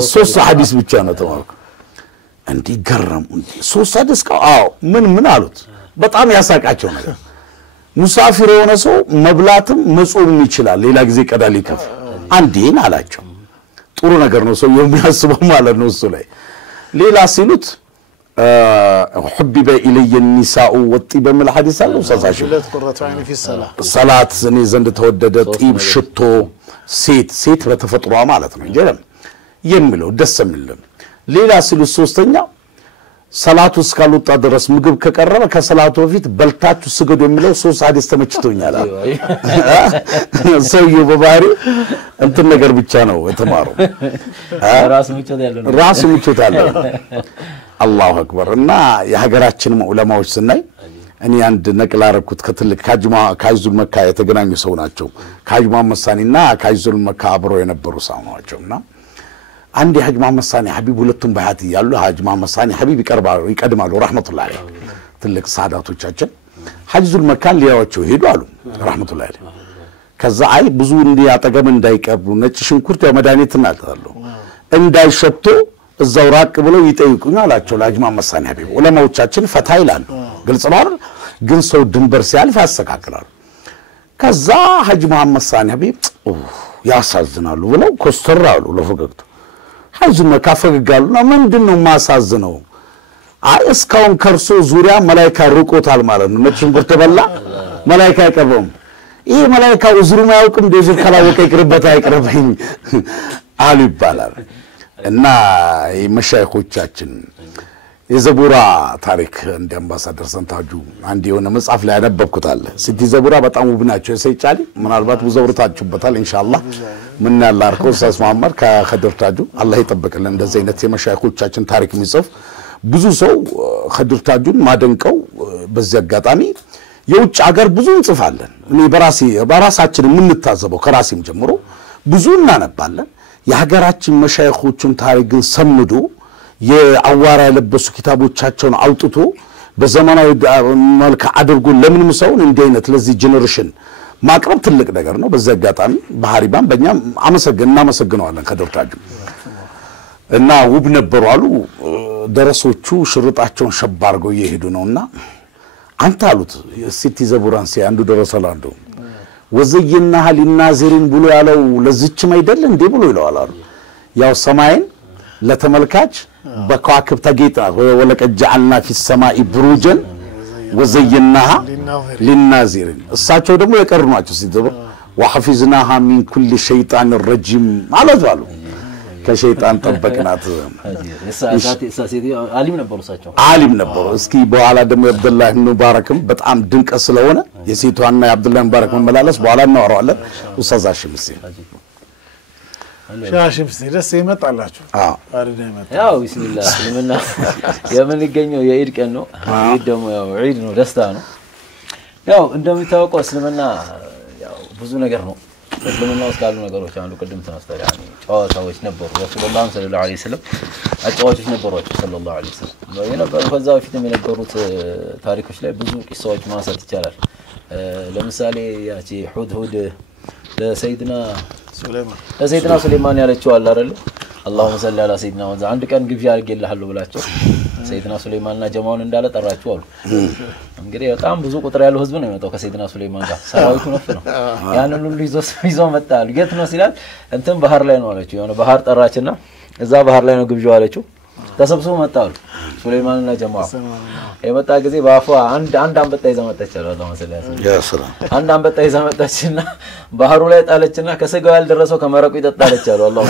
3 ሐዲስ ብቻ ነው ተማርኩ እንዲ ገረሙ እንዲ 3 ሐዲስ አዎ ምን አሉት በጣም ያሳቃቸው ነገር ሙሳፊር የሆነ ሰው መብላትም መጾም ይችላል ሌላ ጊዜ ቀዳል ይከፍ አንዴን አላቸው ጥሩ ነገር ነው ሰው የሚያስበው ማለት ነው እሱ ላይ ሌላ ሲሉት حبب الي النساء والطيب من الحديث الله صاصاش قرة عين في الصلاه صلاه اني زند ተወደደ طيب ሽቶ ሴት በተፈጥሯ ማለት ነው እንጂ የሚለው ደስ የሚልም ሌላ ሲሉ ሶስተኛው ሰላቱ እስካልወጣ ድረስ ምግብ ከቀረበ ከሰላቱ በፊት በልታችሁ ስገዱ የሚለው 3 ሐዲስ ተመችቶኛል ሰውየው በባህሪ እንትን ነገር ብቻ ነው የተማረው ራስ ምቾት ያለው አላሁ አክበር እና የሀገራችን ዑለማዎች ስናይ እኔ አንድ ነቅል አረኩት ከትልቅ ካጅዙል መካ የተገናኙ ሰው ናቸው ካጅማ መሳኒና ካጅዙል መካ አብሮ የነበሩ ሰው ናቸውና አንድ የሐጅ መሐመድ ሳኒ ሐቢብ ሁለቱም በሐያት ያሉ ሐጅ መሐመድ ሳኒ ሐቢብ ይቀድማሉ ረህመቱላሂ ዐለይሂ ትልቅ ሳዳቶቻችን ሐጅዙል መካን ሊያዋቸው ሄዱ አሉ ረህመቱላሂ ዐለይሂ ከዛ አይ ብዙ እንዲያጠገም እንዳይቀርቡ ነጭ ሽንኩርት ያው መድኃኒት እናጣለው እንዳይሸቶ እዛው ራቅ ብለው ይጠይቁኝ አላቸው ለሐጅ መሐመድ ሳኒ ሐቢብ ዑለማዎቻችን ፈታ ይላሉ ግልጽ ነው ግን ሰው ድንበር ሲያልፍ ያስተካክላሉ ከዛ ሐጅ መሐመድ ሳኒ ሐቢብ ያሳዝናሉ ብለው ኮስተራሉ ለፈገግቱ ሐጅ መካፈጋሉና ምንድነው ማሳዝነው አይ እስካሁን ከርሶ ዙሪያ መላእክት ርቆታል ማለት ነው ነጭ ሽንኩርት በላ መላእክት አይቀርቡም ይሄ መላእክት ኡዝሩ ማያውቅም እንደዚህ ካላወቀ ይቅርበት አይቅርበኝ አሉ ይባላል እና የመሻይኾቻችን የዘቡራ ታሪክ እንደ አምባሳደር ሰንታጁ አንድ የሆነ መጽሐፍ ላይ ያነበብኩታል ሲዲ ዘቡራ በጣም ውብ ናቸው ሰይጫሊ ምናልባት ብዙውርታችሁበታል ኢንሻአላህ ምን ያላርከው ሳስማማር ከኸድር ታጁ አላህ ይጠብቅልን እንደዚህ አይነት የመሻይኾቻችን ታሪክ የሚጽፍ ብዙ ሰው ኸድር ታጁን ማደንቀው በዚህ አጋጣሚ የውጭ ሀገር ብዙ እንጽፋለን እኔ በራሳችን የምንታዘበው ከራሴም ጀምሮ ብዙ እናነባለን የሀገራችን መሻይኾችን ታሪክን ሰምዶ የአዋራ ያለበሱ ኪታቦቻቸውን አውጥቶ በዘመናዊ መልክ አድርጎ ለምንም ሰው እንደ አይነት ለዚህ ጄነሬሽን ማቅረብ ትልቅ ነገር ነው በዚህ አጋጣሚ ባህሪባን በእኛም እናመሰግነዋለን ኸድር ታጁ እና ውብ ነበሩ አሉ ደረሶቹ ሽርጣቸውን ሸባርገው ይሄዱ ነውና አንተ አሉት ሲቲ ዘቡራን ሲያንዱ ደረሰላንዱ ወዘይናህ ሊናዚሪን ብሎ ያለው ለዚችም አይደል እንዴ ብሎ ይለዋል አሉ ያው ሰማይን ለተመልካች በከዋክብት ተጌጣ ወለቀድ ጀዐልና ፊ السماء بروجا وزيناها للناظرين እሳቸው ደግሞ የቀርኗቸው ሲዘብር وحفظناها من كل شيطان رجيم ማለት አሉ ከሸይጣን ተጠበቅናት ዓሊም ነበሩ እስኪ በኋላ ደግሞ አብዱላህ ኢብኑ ሙባረክም በጣም ድንቅ ስለሆነ የሴቷና የአብዱላህ ሙባረክ መመላለስ በኋላ እናወራለን ኡስታዝ አሽምሲ ሻሽምሲ ደስ ይመጣላችሁ አረደ ይመጣ ያው ቢስሚላህ ለምና የምን ይገኘው የዒድ ቀን ነው ዒድ ደግሞ ያው ዒድ ነው ደስታ ነው ያው እንደምታውቀው እስልምና ያው ብዙ ነገር ነው እስልምና ውስጥ ያሉ ነገሮች አንዱ ቅድም ተነስተው ያኒ ጨዋታዎች ነበሩ ረሱላህ ሰለላሁ ዐለይሂ ወሰለም አጫዋቾች ነበሩት ሰለላሁ ዐለይሂ ወሰለም የነበሩ ከዛ በፊትም የነበሩት ታሪኮች ላይ ብዙ ቂሳዎች ማንሳት ይቻላል ለምሳሌ ያቺ ሁድሁድ ለሰይድና ሱለይማን ያለችው አለ አይደል اللهم صل على سيدنا ወንዛ አንድ ቀን ግብዣ አድርጌልሃለሁ ብላቸው ሰይድና ሱለይማንና ጀማውን እንዳለ ጠራቸው አሉ እንግዲህ በጣም ብዙ ቁጥር ያለው ህዝብ ነው የመጣው ከሰይድና ሱለይማን ጋር ሰራዊቱ ነፍ ነው ያንን ሁሉ ይዞ መጣሉ የት ነው ሲላል እንትን ባህር ላይ ነው አለችው የሆነ ባህር ጠራችና እዛ ባህር ላይ ነው ግብዣው አለችው ተሰብስበው መጣሉ ሱለይማንና ጀማው የመጣ ጊዜ ባፏ አንድ አንበጣ ይዛ መጣች አሉ አላህ ሰለላሁ ዐለይሂ ወሰለም አንድ አንበጣ ይዛ መጣችና ባህሩ ላይ ጣለችና ከሰጋው ያልደረሰው ከመረቁ ይጠጣለች አሉ አላህ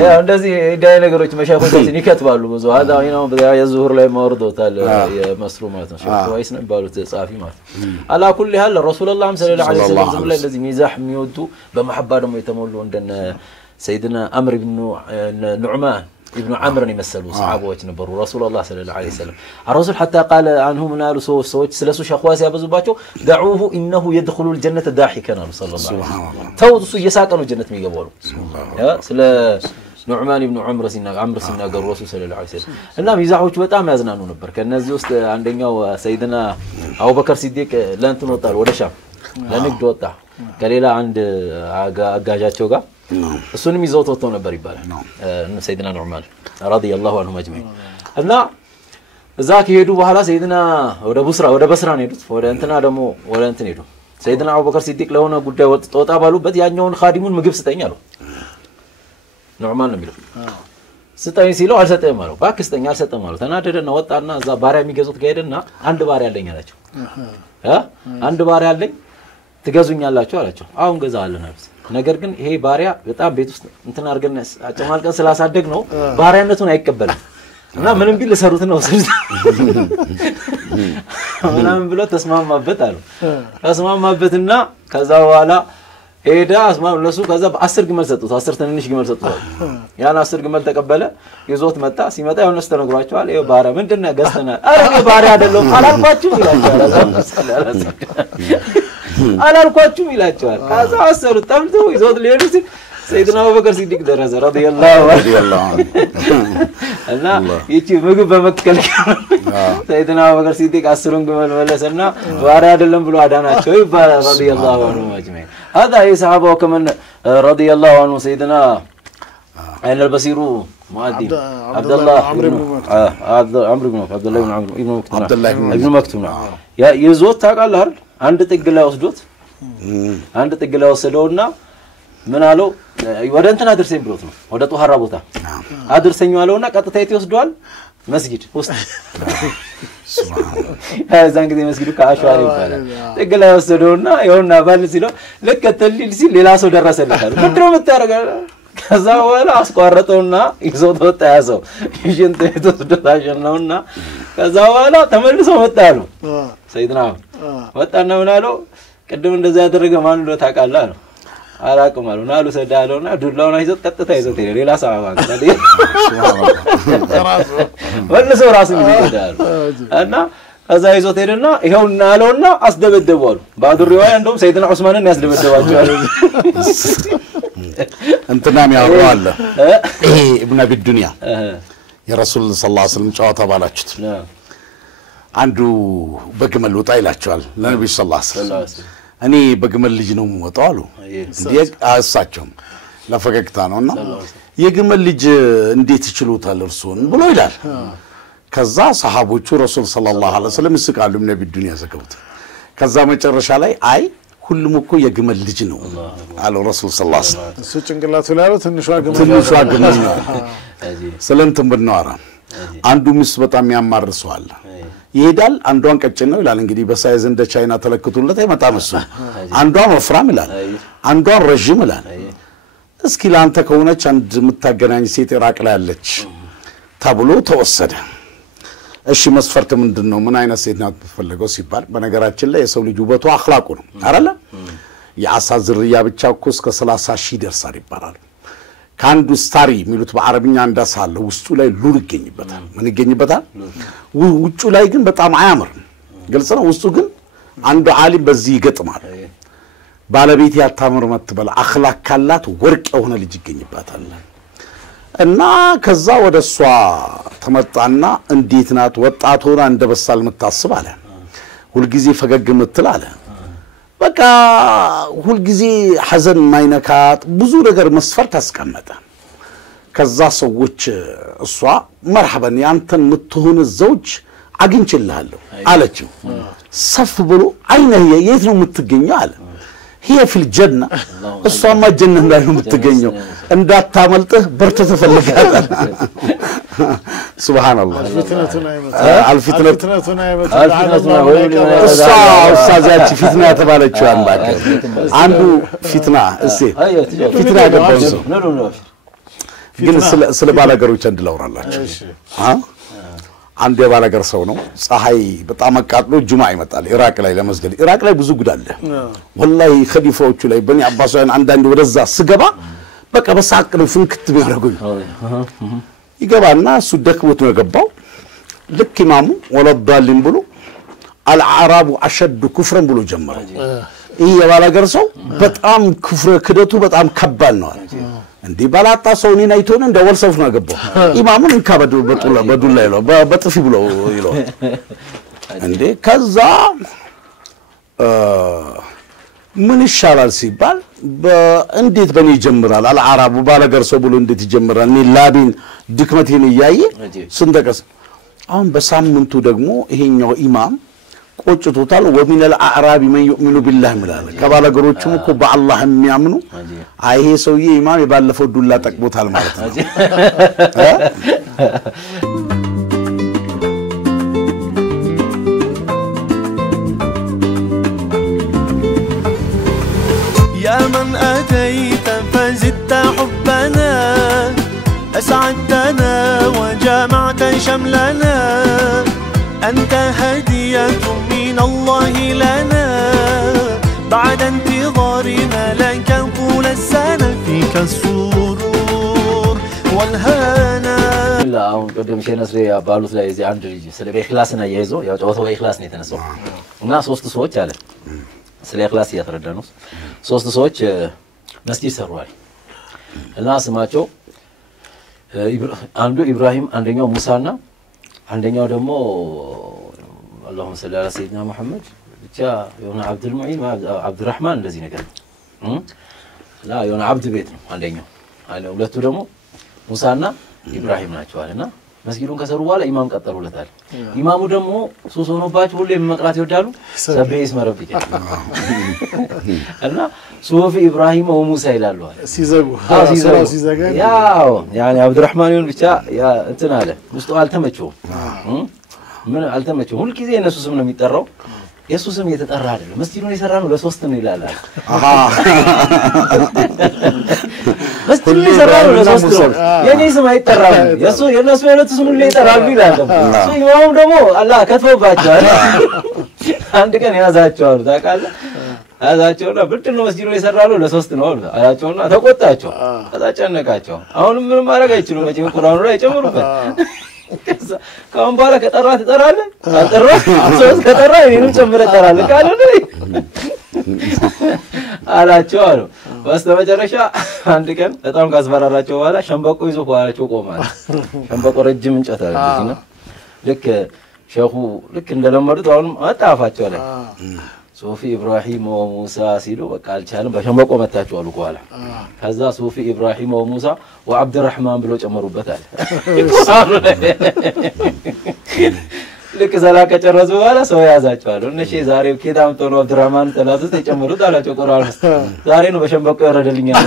ያው እንደዚህ ዳይ ነገሮች መሻይኾቻችን ይከትባሉ ብዙ هذا ነው የዙሁር ላይ ማወርዶታል የመስሩማት ነው ሸዋይስ ነው ባሉት ጻፊ ማለት አላ ኩል ሀል ረሱላህ ሰለላሁ ዐለይሂ ወሰለም ዝም ላይ እንደዚህ ሚዛህ የሚወዱ በመሐባ ደግሞ የተሞሉ እንደነ سيدنا عمرو بن نعمان ابن عمرو يمثلوا صحابዎች ነበሩ ረሱላህ ሰለላሁ ዐለይሂ ወሰለም الرسول حتى قال عنهم نالو ሰዎች ስለሱ ሸኽዋስ ያበዙባቸው دعوه انه يدخل الجنه ضاحكا صلى الله عليه وسلم ተውሱ እየሳቀ ነው ጀነት የሚገባው ያ ስለ ኑዕማን ኢብኑ ዑምር ሲናገሩ ረሱል ሰለላሁ ዐለይሂ ወሰለም እና ሚዛሆቹ በጣም ያዝናኑ ነበር ከነዚህ ውስጥ አንደኛው ሰይድና አቡበከር ሲዲቅ ለእንትን ወጣ ወደ ሻም ለንግድ ወጣ ከሌላ አንድ አጋዣቸው ጋር እሱንም ይዘው ተወጥቶ ነበር ይባላል ሰይድና ኑዕማን ረዲየላሁ ዐንሁ መጅመዒን እና እዛ ከሄዱ በኋላ ሰይድና ወደ በስራ ነው ሄዱት ወደ እንትና ደግሞ ወደ እንትን ሄዱ ሰይድና አቡበከር ሲዲቅ ለሆነ ጉዳይ ወጣ ባሉበት ያኛውን ኻዲሙን ምግብ ስጠኝ አለው ኑዕማን ነው የሚለው ስጠኝ ሲለው አልሰጠም አለው ባክስተኛ አልሰጠም አለው ተናደደና ወጣና እዛ ባሪያ የሚገዙት ጋር ሄደና አንድ ባሪያ አለኝ አላቸው አንድ ባሪያ አለኝ ትገዙኛላችሁ አላቸው አሁን ገዛለን አሉት ነገር ግን ይሄ ባሪያ በጣም ቤት ውስጥ እንትን አርገን አጨማልቀን ስላሳደግ ነው ባሪያነቱን አይቀበልም እና ምንም ቢል ሰሩት ነው ምንም ብሎ ተስማማበት አሉ ተስማማበትና ከዛ በኋላ ሄዳ ለሱ ከዛ 10 ግመል ሰጡት 10 ትንንሽ ግመል ሰጡት ያን 10 ግመል ተቀበለ ይዞት መጣ ሲመጣ የሆነስ ተነግሯቸዋል ይሄ ባሪያ ምንድነው ገዝተናል አረ ይሄ ባሪያ አይደለም አላልኳችሁ ይላል አላልኳችሁም ይላቸዋል ከዛ አሰሩት ጠምተው ይዞት ሊሄዱ ሲል ሰይድና አቡበከር ሲዲቅ ደረሰ ረዲየላሁ ዐንሁ እና ይቺ ምግብ በመከልከል ሰይድና አቡበከር ሲዲቅ አስሩን ግመል መለሰና ዋራ አይደለም ብሎ አዳናቸው ይባላል ረዲየላሁ ዐንሁ መጅመዕ هذا هي صحابه كمان رضي الله عنه سيدنا أين البصير مؤدي عبد الله عمرو بن عبد الله بن عمرو ابن مكتوم يا يزوت ታውቃለህ አይደል አንድ ጥግ ላይ ወስዶት አንድ ጥግ ላይ ወሰደውና ምን አለው ወደ እንትና አድርሰኝ ብሎት ነው ወደ ጧሃራ ቦታ አድርሰኝ አለውና ቀጥታ የት ይወስደዋል መስጊድ ውስጥ ሱብሃንአላህ ጊዜ መስጊዱ ከአሽዋሪ ይባላል ጥግ ላይ ወሰደውና ይኸውና ባል ሲለው ልክ ተልል ሲል ሌላ ሰው ደረሰለታል ምንድነው የምታረጋው ከዛ በኋላ አስቋረጠውና ይዞት ወጣ ያዘው ይሽን ተወስደታሽነውና ከዛ በኋላ ተመልሶ ወጣሉ ሰይድና ወጣና ምን አለው ቅድም እንደዛ ያደረገ ማን ነው ታውቃለህ አለው አላውቅም አለው ናሉ ሰዳለውና ዱላውን አይዞት ቀጥታ ይዞት ሄደ ሌላ ሰዓባ ታዲያ ወለሰው ራሱ ይደዳል እና ከዛ ይዞት ሄደና ይሄውና አለውና አስደበደበው ባዱ ሪዋያ እንደውም ሰይድና ዑስማንን ያስደበደባቸው እንትናም ያወራው አለ ይሄ ኢብኑ አቢ ዱንያ የረሱል ሰለላሁ ዐለይሂ ወሰለም ጨዋታ ባላችሁት አንዱ በግመል ወጣ ይላቸዋል ለነብዩ ሰለላሁ ዐለይሂ ወሰለም እኔ በግመል ልጅ ነው ወጣው አሉ እንዴ አሳቸው ለፈገግታ ነውና የግመል ልጅ እንዴት ይችሉታል እርሱን ብሎ ይላል ከዛ ሰሃቦቹ ረሱል ሰለላሁ ዐለይሂ ወሰለም ይስቃሉ ነብዩ ዱንያ ዘገቡት ከዛ መጨረሻ ላይ አይ ሁሉም እኮ የግመል ልጅ ነው አለ ረሱል ሰለላሁ ዐለይሂ ወሰለም እሱ ጭንቅላቱ ላይ ያለው ትንሿ ግመል ነው ስለንተም ብንዋራ አንዱ ምስ በጣም ያማርሰዋል ይሄዳል አንዷን ቀጭን ነው ይላል እንግዲህ በሳይዝ እንደ ቻይና ተለክቶለት አይመጣም እሱ አንዷን ወፍራም ይላል አንዷን ረጅም ይላል እስኪ ላንተ ከሆነች አንድ የምታገናኝ ሴት ኢራቅ ላይ አለች ተብሎ ተወሰደ እሺ መስፈርት ምንድነው ምን አይነት ሴት ናት ተፈልገው ሲባል በነገራችን ላይ የሰው ልጅ ውበቱ አخلاቁ ነው አይደለ የአሳ ዝርያ ብቻ እኮ እስከ 30,000 ይደርሳል ይባላል ካንዱ ስታሪ ሚሉት በአረብኛ እንዳሳለ ውስጡ ላይ ሉል ይገኝበታል ምን ይገኝበታል ውጭ ላይ ግን በጣም አያምር ግልጽ ነው ውስጡ ግን አንዱ ዓሊም በዚህ ይገጥማል ባለቤት ያታምር መትበል አخلاቅ ካላት ወርቅ የሆነ ልጅ ይገኝባታል እና ከዛ ወደሷ ተመጣና እንዴት ናት ወጣት ሆና እንደበሳል መታስብ አለ ሁሉ ጊዜ ፈገግ ምትል አለ በቃ ሁሉ ጊዜ ሐዘን ማይነካት ብዙ ነገር መስፈርት አስቀመጠ ከዛ ሰዎች እሷ መርሐባን ያንተን ምትሆነ ዘውጅ አግኝቼልሃለሁ አለችው ሰፍ ብሎ አይነ የት ነው የምትገኘው አለ هي في الجنة الصوم الجنة لا يمتجنيو إن دات تعملته برت تفلقها سبحان الله الفتنة الصاد فتنة تبالك شو عندك عنده فتنة السي فتنة قبل قلنا سلبالة قروش عند لورا الله ها عند يبالغر ሰው ነው ፀሐይ በጣም አቃጥሎ ጁማዓ ይመጣል ኢራቅ ላይ ለመስገድ ኢራቅ ላይ ብዙ ጉዳለ ወላሂ ኸሊፋዎቹ ላይ በኒ አባሳን አንዳንድ ወደዛ ስገባ በቃ በሳቅ ነው ፍንክት ቢያደርጉኝ ይገባና እሱ ደክሞት ነው የገባው ልክ ኢማሙ ወለዳሊን ብሎ አልዓራቡ አሸድ ኩፍረን ብሎ ጀመረ ይሄ የባላገር ሰው በጣም ኩፍረ ክደቱ በጣም ከባድ ነው እንዴ ባላጣ ሰው እኔን አይቶን እንደ ወልሰፍ ነው ገባው ኢማሙን እንካበዱ በዱላ ይለው በጥፊ ብሎ ይለው እንዴ ከዛ ምን ይሻላል ሲባል እንዴት በኔ ይጀምራል አልዓራቡ ባላገር ሰው ብሎ እንዴት ይጀምራል እኔ ላቢን ድክመቴን ያየ ስንደቀስ አሁን በሳምንቱ ደግሞ ይሄኛው ኢማም ቆጭቶታል ወሚን الأعراب من يؤمن بالله ملال ከባላገሮቹም እኮ በአላህ የሚያምኑ አይሄ ሰውዬ ኢማም የባለፈው ዱላ ተቀቦታል ማለት ነው يا من أتيت فزدت حبنا أسعدتنا وجمعت شملنا أنت هدية من الله لنا بعد انتظارنا لك طول السنة فيك السرور والهنا لا قدم شيء نسري بالوت لا يزي عند رجي سلبي إخلاصنا يهزو يا جوته إخلاصنا يتنسو الناس وسط صوت على ስለ ኢኽላስ እያተረዳን ነው ሶስት ሰዎች መስጂድ ሰሩዋል እና ስማቸው አንዱ ኢብራሂም አንደኛው ሙሳና አንደኛው ደግሞ اللهم صل على سيدنا محمد ብቻ የሆነ አብዱል ሙዒን አብዱራህማን እንደዚህ ነገር ላ የሆነ አብድ ቤት ነው አንደኛው ሁለቱ ደግሞ ሙሳና ኢብራሂም ናቸው አለና መስጊዱን ከሰሩ በኋላ ኢማም ቀጠሩለታል ኢማሙ ደግሞ ሱስ ሆኖባቸው ሁሌ መቅራት ይወዳሉ ሰበይስ መረብክ እና ሱፊ ኢብራሂም ወሙሳ ይላሉ አለ ሲዘጉ ሲዘጋ ያው ያኒ አብዱራህማን ይሁን ብቻ ያ እንትን አለ ውስጡ አልተመቸው ምን አልተመቸው ሁሉ ጊዜ እነሱ ስም ነው የሚጠራው የሱ ስም እየተጠራ አይደለም መስጊዱን የሰራነው ለሶስት ነው ይላል አሃ መስጊዱን የሰራነው ለሶስት ነው የኔ ስም አይጠራም የሱ የነሱ የሁለቱ ስም ሁሉ ይጠራሉ ይላል እሱ ኢማሙ ደግሞ አላህ ከተወባቸዋል አንድ ቀን ያዛቸዋል ታውቃለህ ያዛቸውና ብድር ነው መስጊዱን የሰራነው ለሶስት ነው አላቸውና ተቆጣቸው ተጨነቃቸው አሁንም ምንም ማድረግ አይችሉም መቼም ቁርአኑ ላይ ጨምሩበት ካሁን በኋላ ከጠራ ትጠራለህ አልጠራ ሶስት ከጠራ እኔንም ጨምረህ ትጠራለህ ካለ አላቸው አሉ በስተመጨረሻ አንድ ቀን በጣም ካስፈራራቸው በኋላ ሸምበቆ ይዞ ኋላቸው ቆማል ሸምበቆ ረጅም እንጨት አለና ልክ ሸኹ ልክ እንደለመዱት አሁንም አጣፋቸው ላይ ሱፊ ኢብራሂም ወሙሳ ሲሉ በቃ አልቻለም በሸምበቆ መታቸው አሉ ኋላ ከዛ ሱፊ ኢብራሂም ወሙሳ ወአብዱራህማን ብሎ ጨመሩበታል ልክ ዘላቀ ጨረሱ በኋላ ሰው ያዛቸዋል እነሺ ዛሬው ኬታም ተኖ አብዱራህማን ተላዘዝ የጨመሩት አላቸው ቁርአን ዛሬ ነው በሸምበቆ ያረደልኛል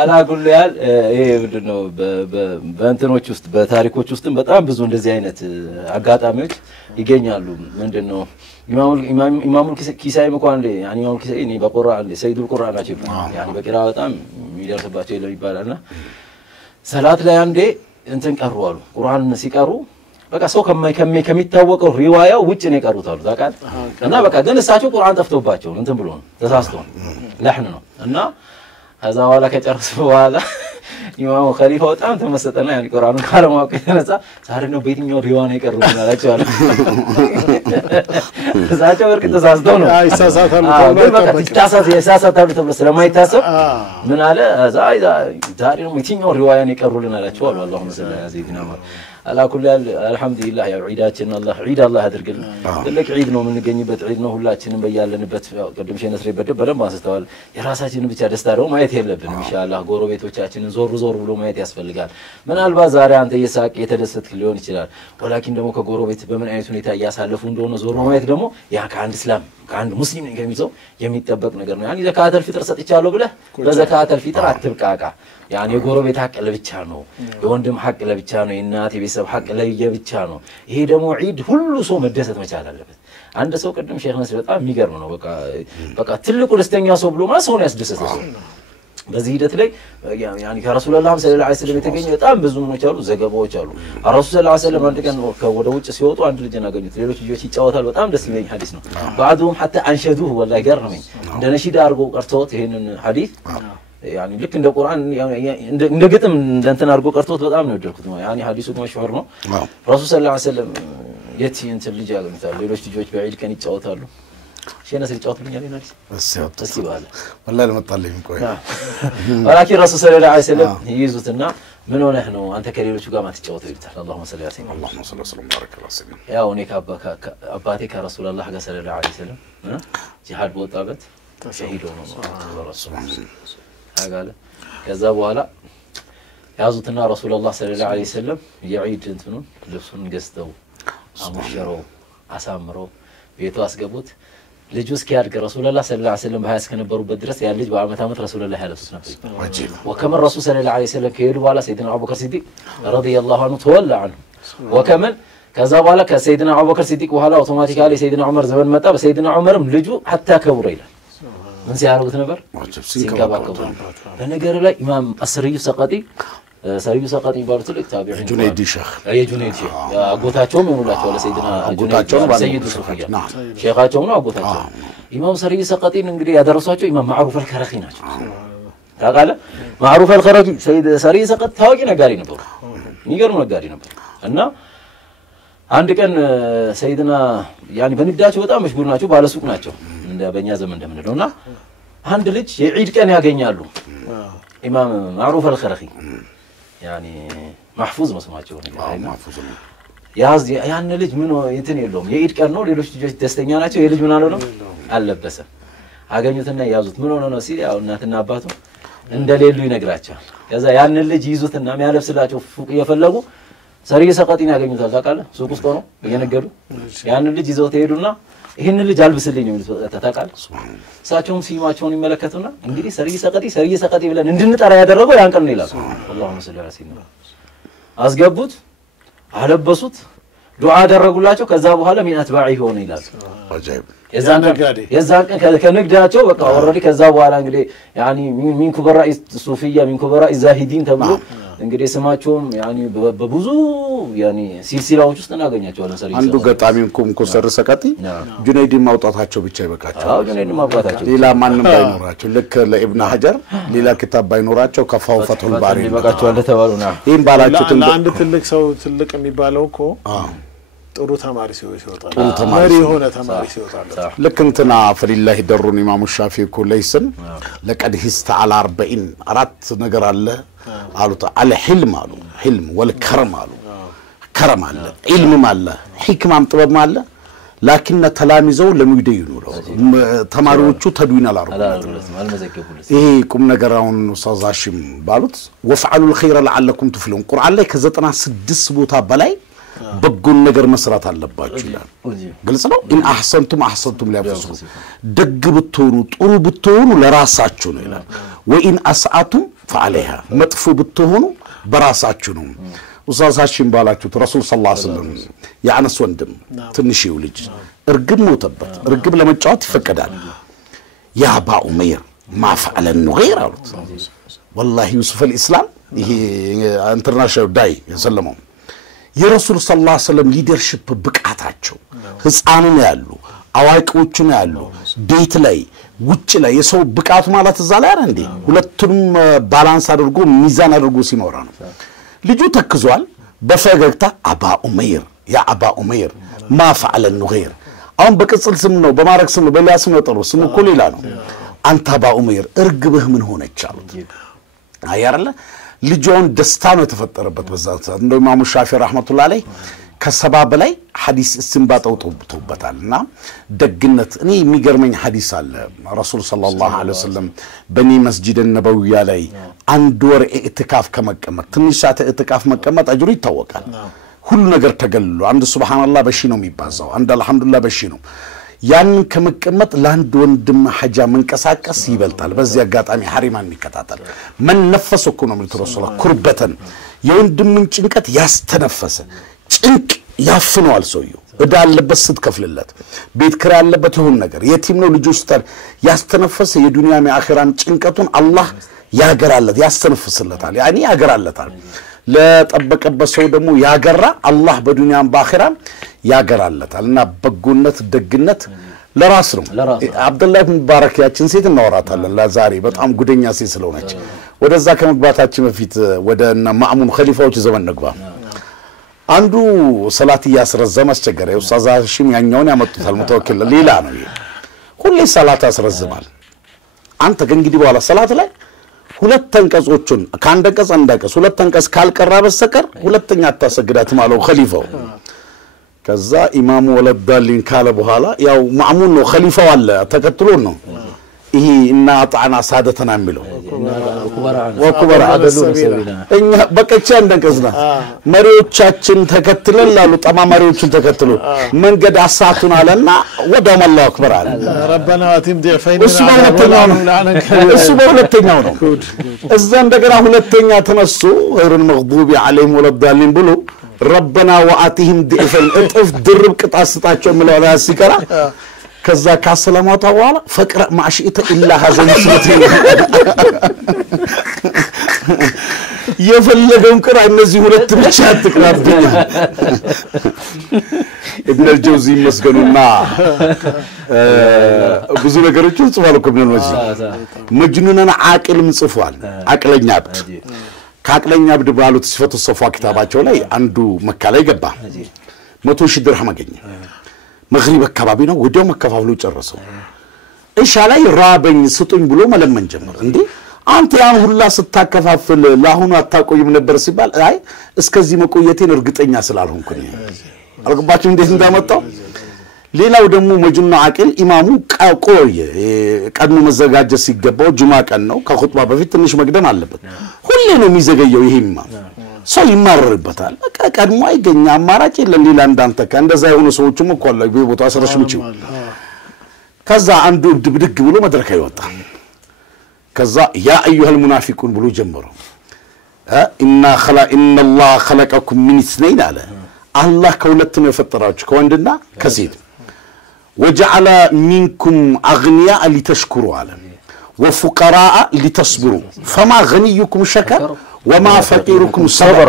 አላጉል ያል ይሄ ምንድነው በእንትኖች ውስጥ በታሪኮች ውስጥም በጣም ብዙ እንደዚህ አይነት አጋጣሚዎች ይገኛሉ ምንድነው ኢማሙ ኪሳይ እንኳን ያኒ ኢማሙ ኪሳይ እኔ በቁርአን ሰይዱል ቁርአን ናቸው ያኒ በቂራ በጣም የሚደርስባቸው ይላል ይባላልና ሰላት ላይ አንዴ እንትን ቀሩ አሉ ቁርአን ሲቀሩ በቃ ሰው ከሚታወቀው ሪዋያው ውጭ ነው የቀሩት አሉ ታውቃለህ እና በቃ ግን እሳቸው ቁርአን ጠፍቶባቸው እንትን ብሎ ነው ተሳስቶ ለህን ነው እና ከዛ በኋላ ከጨረሱ በኋላ ኢማሙ ኸሊፋ በጣም ተመሰጠና ያን ቁርአኑን ካለማወቅ የተነሳ ዛሬ ነው በየትኛው ሪዋያ ነው የቀሩት አላቸው አለ እሳቸው ወርቅ ተሳስተው ነው ይሳሳታሉ ተብሎ ስለማይታሰብ ምን አለ ዛሬ ነው የትኛው ሪዋያ ነው የቀሩልን አላቸው አሉ اللهم صل على سيدنا محمد على كل الحمد لله يا عيداتنا الله عيد الله ያድርግልን ትልቅ ዒድ ነው የምንገኝበት ዒድ ነው ሁላችንም በያለንበት ቀደም ሸነስሬ በደንብ አንስተዋል የራሳችንን ብቻ ደስታ ነው ማየት የለብንም ኢንሻአላህ ጎረቤቶቻችንን ዞር ብሎ ማየት ያስፈልጋል ምናልባት ዛሬ አንተ የሳቅ የተደሰትክ ሊሆን ይችላል ወላኪን ደግሞ ከጎረቤት በምን አይነት ሁኔታ ያሳለፉ እንደሆነ ዞር ማየት ደግሞ ያ ከአንድ እስላም ከአንድ ሙስሊም ከሚሰው የሚጠበቅ ነገር ነው ያኒ ዘካተል ፊጥር ሰጥቻለሁ ብለህ በዘካተል ፊጥር አትብቃቃ ያኒ የጎረቤት ሐቅ ለብቻ ነው የወንድም ሐቅ ለብቻ ነው የእናት የቤተሰብ ሐቅ ለብቻ ነው ይሄ ደግሞ ዒድ ሁሉ ሰው መደሰት መቻል አለበት አንድ ሰው ቀደም ሼክ ነስር በጣም የሚገርም ነው በቃ ትልቁ ደስተኛ ሰው ብሎ ማለት ሰው ነው ያስደሰተ ሰው በዚህ ሂደት ላይ ያኒ ከረሱላህ ሰለላሁ ዐለይሂ ወሰለም የተገኘ በጣም ብዙ ምኖች አሉ ዘገባዎች አሉ ረሱል ሰለላሁ ዐለይሂ ወሰለም አንድ ቀን ወደ ውጭ ሲወጡ አንድ ልጅ አገኙት ሌሎች ልጆች ይጫወታሉ በጣም ደስ የሚል ሐዲስ ነው بعضهم حتى انشدوه والله ገረመኝ እንደ ነሺዳ አርጎ ቀርተውት ይሄንን ሐዲስ يعني ልክ እንደ ቁርአን እንደ ግጥም እንትን አርጎ ቀርተውት በጣም ነው የወደድኩት ያኒ ሐዲሱ መሽሁር ነው ረሱል ሰለላሁ ዐለይሂ ወሰለም የት እንትን ልጅ አገኙታል ሌሎች ልጆች በዒድ ቀን ይጫወታሉ ሸነስ ይጫወቱልኛል ይናል እስቲ ባለ والله ለመጣልኝ ቆይ ولكن رسول صلى الله عليه وسلم ይይዙትና ምን ሆነህ ነው አንተ ከሌሎቹ ጋር ማትጫወተው ይልታል اللهم صل على سيدنا اللهم صل وسلم وبارك على سيدنا ያው እኔ አባቴ ከረሱላህ ጋር ሰለላሁ ዐለይሂ ወሰለም ጂሃድ ወጣበት ሸሂድ ሆኖ ረሱል አጋለ ከዛ በኋላ ያዙትና ረሱላህ ሰለላሁ ዐለይሂ ወሰለም የዒድ እንትኑን ልብሱን ገዝተው አሙሽረው አሳምረው ቤቱ አስገቡት ልጁ እስኪያድግ ረሱላህ ሰለላሁ ዐለይሂ ወሰለም በሐያስ ከነበሩበት ድረስ ያ ልጅ በአመት ረሱላህ ያለሱት ነበር وكما الرسول صلى الله عليه وسلم ከሄዱ በኋላ ሰይድና አቡበከር ሲዲቅ ረዲየላሁ ዐንሁ ተወላ ዐንሁ وكما ከዛ በኋላ ከሰይድና አቡበከር ሲዲቅ በኋላ አውቶማቲካሊ ሰይድና ዑመር ዘመን መጣ በሰይድና ዑመርም ልጁ حتى ከብረ ይላል ምን ሲያደርጉት ነበር ሲንከባከቡ በነገር ላይ ኢማም አስሪዩ ሰቀጢ ሰሪዩ ሰቀጢ ባሉት ልክ ታቢዒ ጁነይዲ ሼክ የጁነይዲ አጎታቸውም ይሆኑላቸው ለሰይድና አጎታቸው ሰይድ ሱፊያ ሼኻቸው ነው አጎታቸው ኢማም ሰሪዩ ሰቀጢን እንግዲህ ያደረሷቸው ኢማም ማዕሩፍ አልከረኺ ናቸው ታውቃለህ ማዕሩፍ አልከረኺ ሰይድ ሰሪዩ ሰቀጥ ታዋቂ ነጋሪ ነበሩ የሚገርም ነጋሪ ነበሩ እና አንድ ቀን ሰይድና ያኒ በንግዳቸው በጣም መሽጉር ናቸው ባለሱቅ ናቸው እንደ በእኛ ዘመን እንደምንለውና አንድ ልጅ የዒድ ቀን ያገኛሉ ኢማም ማዕሩፍ አልኸረኺ ያኒ محفوظ መስማቸው ነው محفوظ ነው ያን ልጅ ምን እንትን የለውም የዒድ ቀን ነው ሌሎች ልጆች ደስተኛ ናቸው የልጅ ምን አለው ነው አልለበሰም አገኙትና ያዙት ምን ሆነ ነው ሲል ያው እናትና አባቱ እንደሌሉ ይነግራቸዋል ከዛ ያን ልጅ ይዙትና የሚያለብስላቸው ሱቅ እየፈለጉ ሰሪየ ሰቀጢን ያገኙታል ታውቃለህ ሱቅ ውስጥ ነው እየነገዱ ያን ልጅ ይዘው ተሄዱና ይሄን ልጅ አልብስልኝ ነው ታውቃለህ ሳቸውም ሲማቸውን ይመለከቱና እንግዲህ ሰሪየ ሰቀጢ ብለን እንድንጠራ ያደረገው ያን ቀን ነው ይላል አላሁ ሰለላሁ ዐለይሂ ወሰለም አስገቡት አለበሱት ዱዓ አደረጉላቸው ከዛ በኋላ ሚናት ባዒ ሆነ ይላል አጃይብ የዛን ቀን ከንግዳቸው በቃ ኦሬዲ ከዛ በኋላ እንግዲህ ያኒ ሚን ኩበራ ሱፊያ ሚን ኩበራ ዛሂዲን ተብሎ እንግዲህ ስማቸውም ያኒ በብዙ ያኒ ሲልሲላዎች ውስጥ እናገኛቸዋለን ሰሪ አንዱ ገጣሚንኩም ኮሰር ሰቀጢ ጁነይድን ማውጣታቸው ብቻ ይበቃቸው አዎ ጁነይድን ማውጣታቸው ሌላ ማንንም ባይኖራቸው ልክ ለኢብኑ ሐጀር ሌላ ክታብ ባይኖራቸው ከፋው ፈትሁል ባሪ ይበቃቸዋል ተባሉና ይሄን ባላችሁት አንድ ትልቅ ሰው ትልቅ የሚባለው እኮ ጥሩ ተማሪ ሲወጣል መሪ ሆነ ተማሪ ሲወጣል ልክ እንትና ፈሊላህ ደሩን ኢማሙ ሻፊዒ እኮ ለይስን ለቀድ ሂስተ على 40 አራት ነገር አለ አሉት አለ ህልም አሉ ህልም ወልከረም አሉ ከረም አለ ዒልም አለ ህክማም ጥበብ አለ ላኪን ተላሚዘው ለሙይደይኑ ነው ተማሪዎቹ ተድዊን አልመዘገቡለት ይሄ ቁም ነገራውን ኡስታዛሽም ባሉት ወፍዓሉ الخير لعلكم تفلحون ቁርአን ላይ ከ96 ቦታ በላይ በጎን ነገር መስራት አለባችሁ ይላል ግልጽ ነው ኢን አህሰንቱም አህሰንቱም ለአንፉሲኩም ደግ ብትሆኑ ጥሩ ብትሆኑ ለራሳችሁ ነው ይላል ወኢን አስአቱም فعليها መጥፎ ብትሆኑ በራሳችሁ ነው ኡስታዛችን ባላችሁት ረሱል ሰለላሁ ዐለይሂ ወሰለም ያነስ ወንድም ትንሽው ልጅ እርግብ ሞተበት እርግብ ለመጫወት ይፈቀዳል ያ አባ ኡመይር ما فعل النغير አሉት والله يوسف الاسلام ይሄ ኢንተርናሽናል ዳይ የሰለመው የረሱል ሰለላሁ ዐለይሂ ወሰለም ሊደርሺፕ ብቃታቸው ህፃኑን ያሉ አዋቂዎቹን ያሉ ቤት ላይ ውጭ ላይ የሰው ብቃቱ ማለት እዛ ላይ አይደል እንዴ ሁለቱንም ባላንስ አድርጎ ሚዛን አድርጎ ሲኖር ነው ልጁ ተክዟል በፈገግታ አባ ኡመይር ያ አባ ኡመይር ما فعل النغير አሁን በቅጽል ስም ነው በማረክ ስም ነው በሊያ ስም ነው ጥሩ ስም እኮ ሌላ ነው አንተ አባ ኡመይር እርግብህ ምን ሆነች አሉት አያረለ ልጆን ደስታ ነው የተፈጠረበት በዛት እንደው ኢማሙ ሻፊዒ ረህመቱላህ አለይህ ከሰባ በላይ ሐዲስ እስንባጣው ተውበታልና ደግነት እኔ የሚገርመኝ ሐዲስ አለ ረሱል ሰለላሁ ዐለይሂ ወሰለም በኒ መስጂድ ነብዩያ ላይ አንድ ወር ኢዕቲካፍ ከመቀመጥ ትንሽ ሰዓት ኢዕቲካፍ መቀመጥ አጅሩ ይታወቃል ሁሉ ነገር ተገልሎ አንድ ሱብሃንአላህ በሺ ነው የሚባዛው አንድ አልহামዱሊላህ በሺ ነው ያን ከመቀመጥ ላንድ ወንድም ሐጃ መንቀሳቀስ ይበልጣል በዚህ አጋጣሚ ሐሪማን የሚከታተል ምን ነፈሰኩ ነው ማለት ረሱላ ኩርበተን የወንድምን ጭንቀት ያስተነፈሰ ጭንቅ ያፍነዋል ሰውየው እዳ አለበት ስትከፍልለት ቤት ክራ ያለበት ይሁን ነገር የቲም ነው ልጆች ተር ያስተነፈሰ የዱንያም የአኺራም ጭንቀቱን አላህ ያገራለት ያስተነፍስለታል ያኒ ያገራለታል ለጠበቀበት ሰው ደግሞ ያገራ አላህ በዱንያም በአኺራም ያገራለታልና በጎነት ደግነት ለራስ ነው አብዱላህ ኢብኑ ሙባረክ ያችን ሴት እናወራታለን ለዛሬ በጣም ጉደኛ ሴት ስለሆነች ወደዛ ከመግባታችን በፊት ወደና ማእሙን ኸሊፋዎች ዘመን ነግባ አንዱ ሰላት ያስረዘመ አስቸገረ ኡስታዛሽም ያኛውን ያመጡታል መተወከል ሌላ ነው ሁሌ ሰላት ያስረዝማል አንተ ከእንግዲህ በኋላ ሰላት ላይ ሁለት ተንቀጾችን ካንደ ቀጽ አንደቀስ ሁለት ተንቀጽ ካልቀራ በስተቀር ሁለተኛ አታሰግዳት ማለው ኸሊፋው ከዛ ኢማሙ ወለዳሊን ካለ በኋላ ያው ማእሙን ነው ኸሊፋው አለ ተከትሎ ነው ይሄ እና አጣና ሳደተና የሚለው ወኩበራ አደሉን ሰቢና እኛ በቀቻ እንደቀዝና መሪዎቻችን ተከትለን ላሉ ጠማማሪዎችን ተከትሎ መንገድ አሳቱን አለና ወዳም አላሁ አክበር አለ ረበና አቲም ዲዕፈይን እሱ በሁለተኛው ነው እዛ እንደገና ሁለተኛ ተነሱ غير المغضوب عليهم ولا الضالين ብሎ ربنا واتهم ضعفين اطف درب ቅጣት ስጣቸው ምለው ሲቀራ ከዛ ካሰላማው ተዋላ ፈቅራ ማሽኢተ ኢላ ሀዘን ስለት የፈለገውን ቅራ እነዚህ ሁለት ብቻ ተቅራብኛ ኢብኑ አልጀውዚ መስገኑና ብዙ ነገሮች ጽፏል እኮ ኢብኑ አልጀውዚ መጅኑነና አቅልም ጽፏል አቅለኛ አብድ ካቅለኛ አብድ ባሉት ሲፈቱ ሶፋ ክታባቸው ላይ አንዱ መካ ላይ ገባ 100,000 ድርሃም አገኘ መግሪብ አካባቢ ነው ወዲያው መከፋፍሉ ጨረሰው እሻ ላይ ራበኝ ስጡኝ ብሎ መለመን ጀመረ እንዴ አንተ ያን ሁላ ስታከፋፍል ለአሁኑ አታቆይም ነበር ሲባል አይ እስከዚህ መቆየቴን እርግጠኛ ስላልሆንኩኝ አልገባችሁ እንዴት እንዳመጣው ሌላው ደግሞ መጅኑ አቂል ኢማሙ ቆየ ቀድሞ መዘጋጀት ሲገባው ጁማ ቀን ነው ከኹጥባ በፊት ትንሽ መቅደም አለበት ሁሌ ነው የሚዘገየው ይሄ ኢማም ሰው ይማረርበታል በቃ ቀድሞ አይገኛ አማራጭ የለም ሌላ እንዳንተ ከእንደዛ የሆኑ ሰዎችም እኮ አለ በቦታው አሰረሽምጪ ከዛ አንዱ ድብድግ ብሎ መድረክ አይወጣ ከዛ ያ አዩሃል ሙናፊቁን ብሎ ጀመሩ ኢንና ኢነላህ خلقكم من اثنين አለ አላህ ከሁለት ነው የፈጠራችሁ ከወንድና ከሴት وجعل منكم اغنياء لتشكروا على وفقراء لتصبروا فما غنيكم شكر وما فقيركم صبر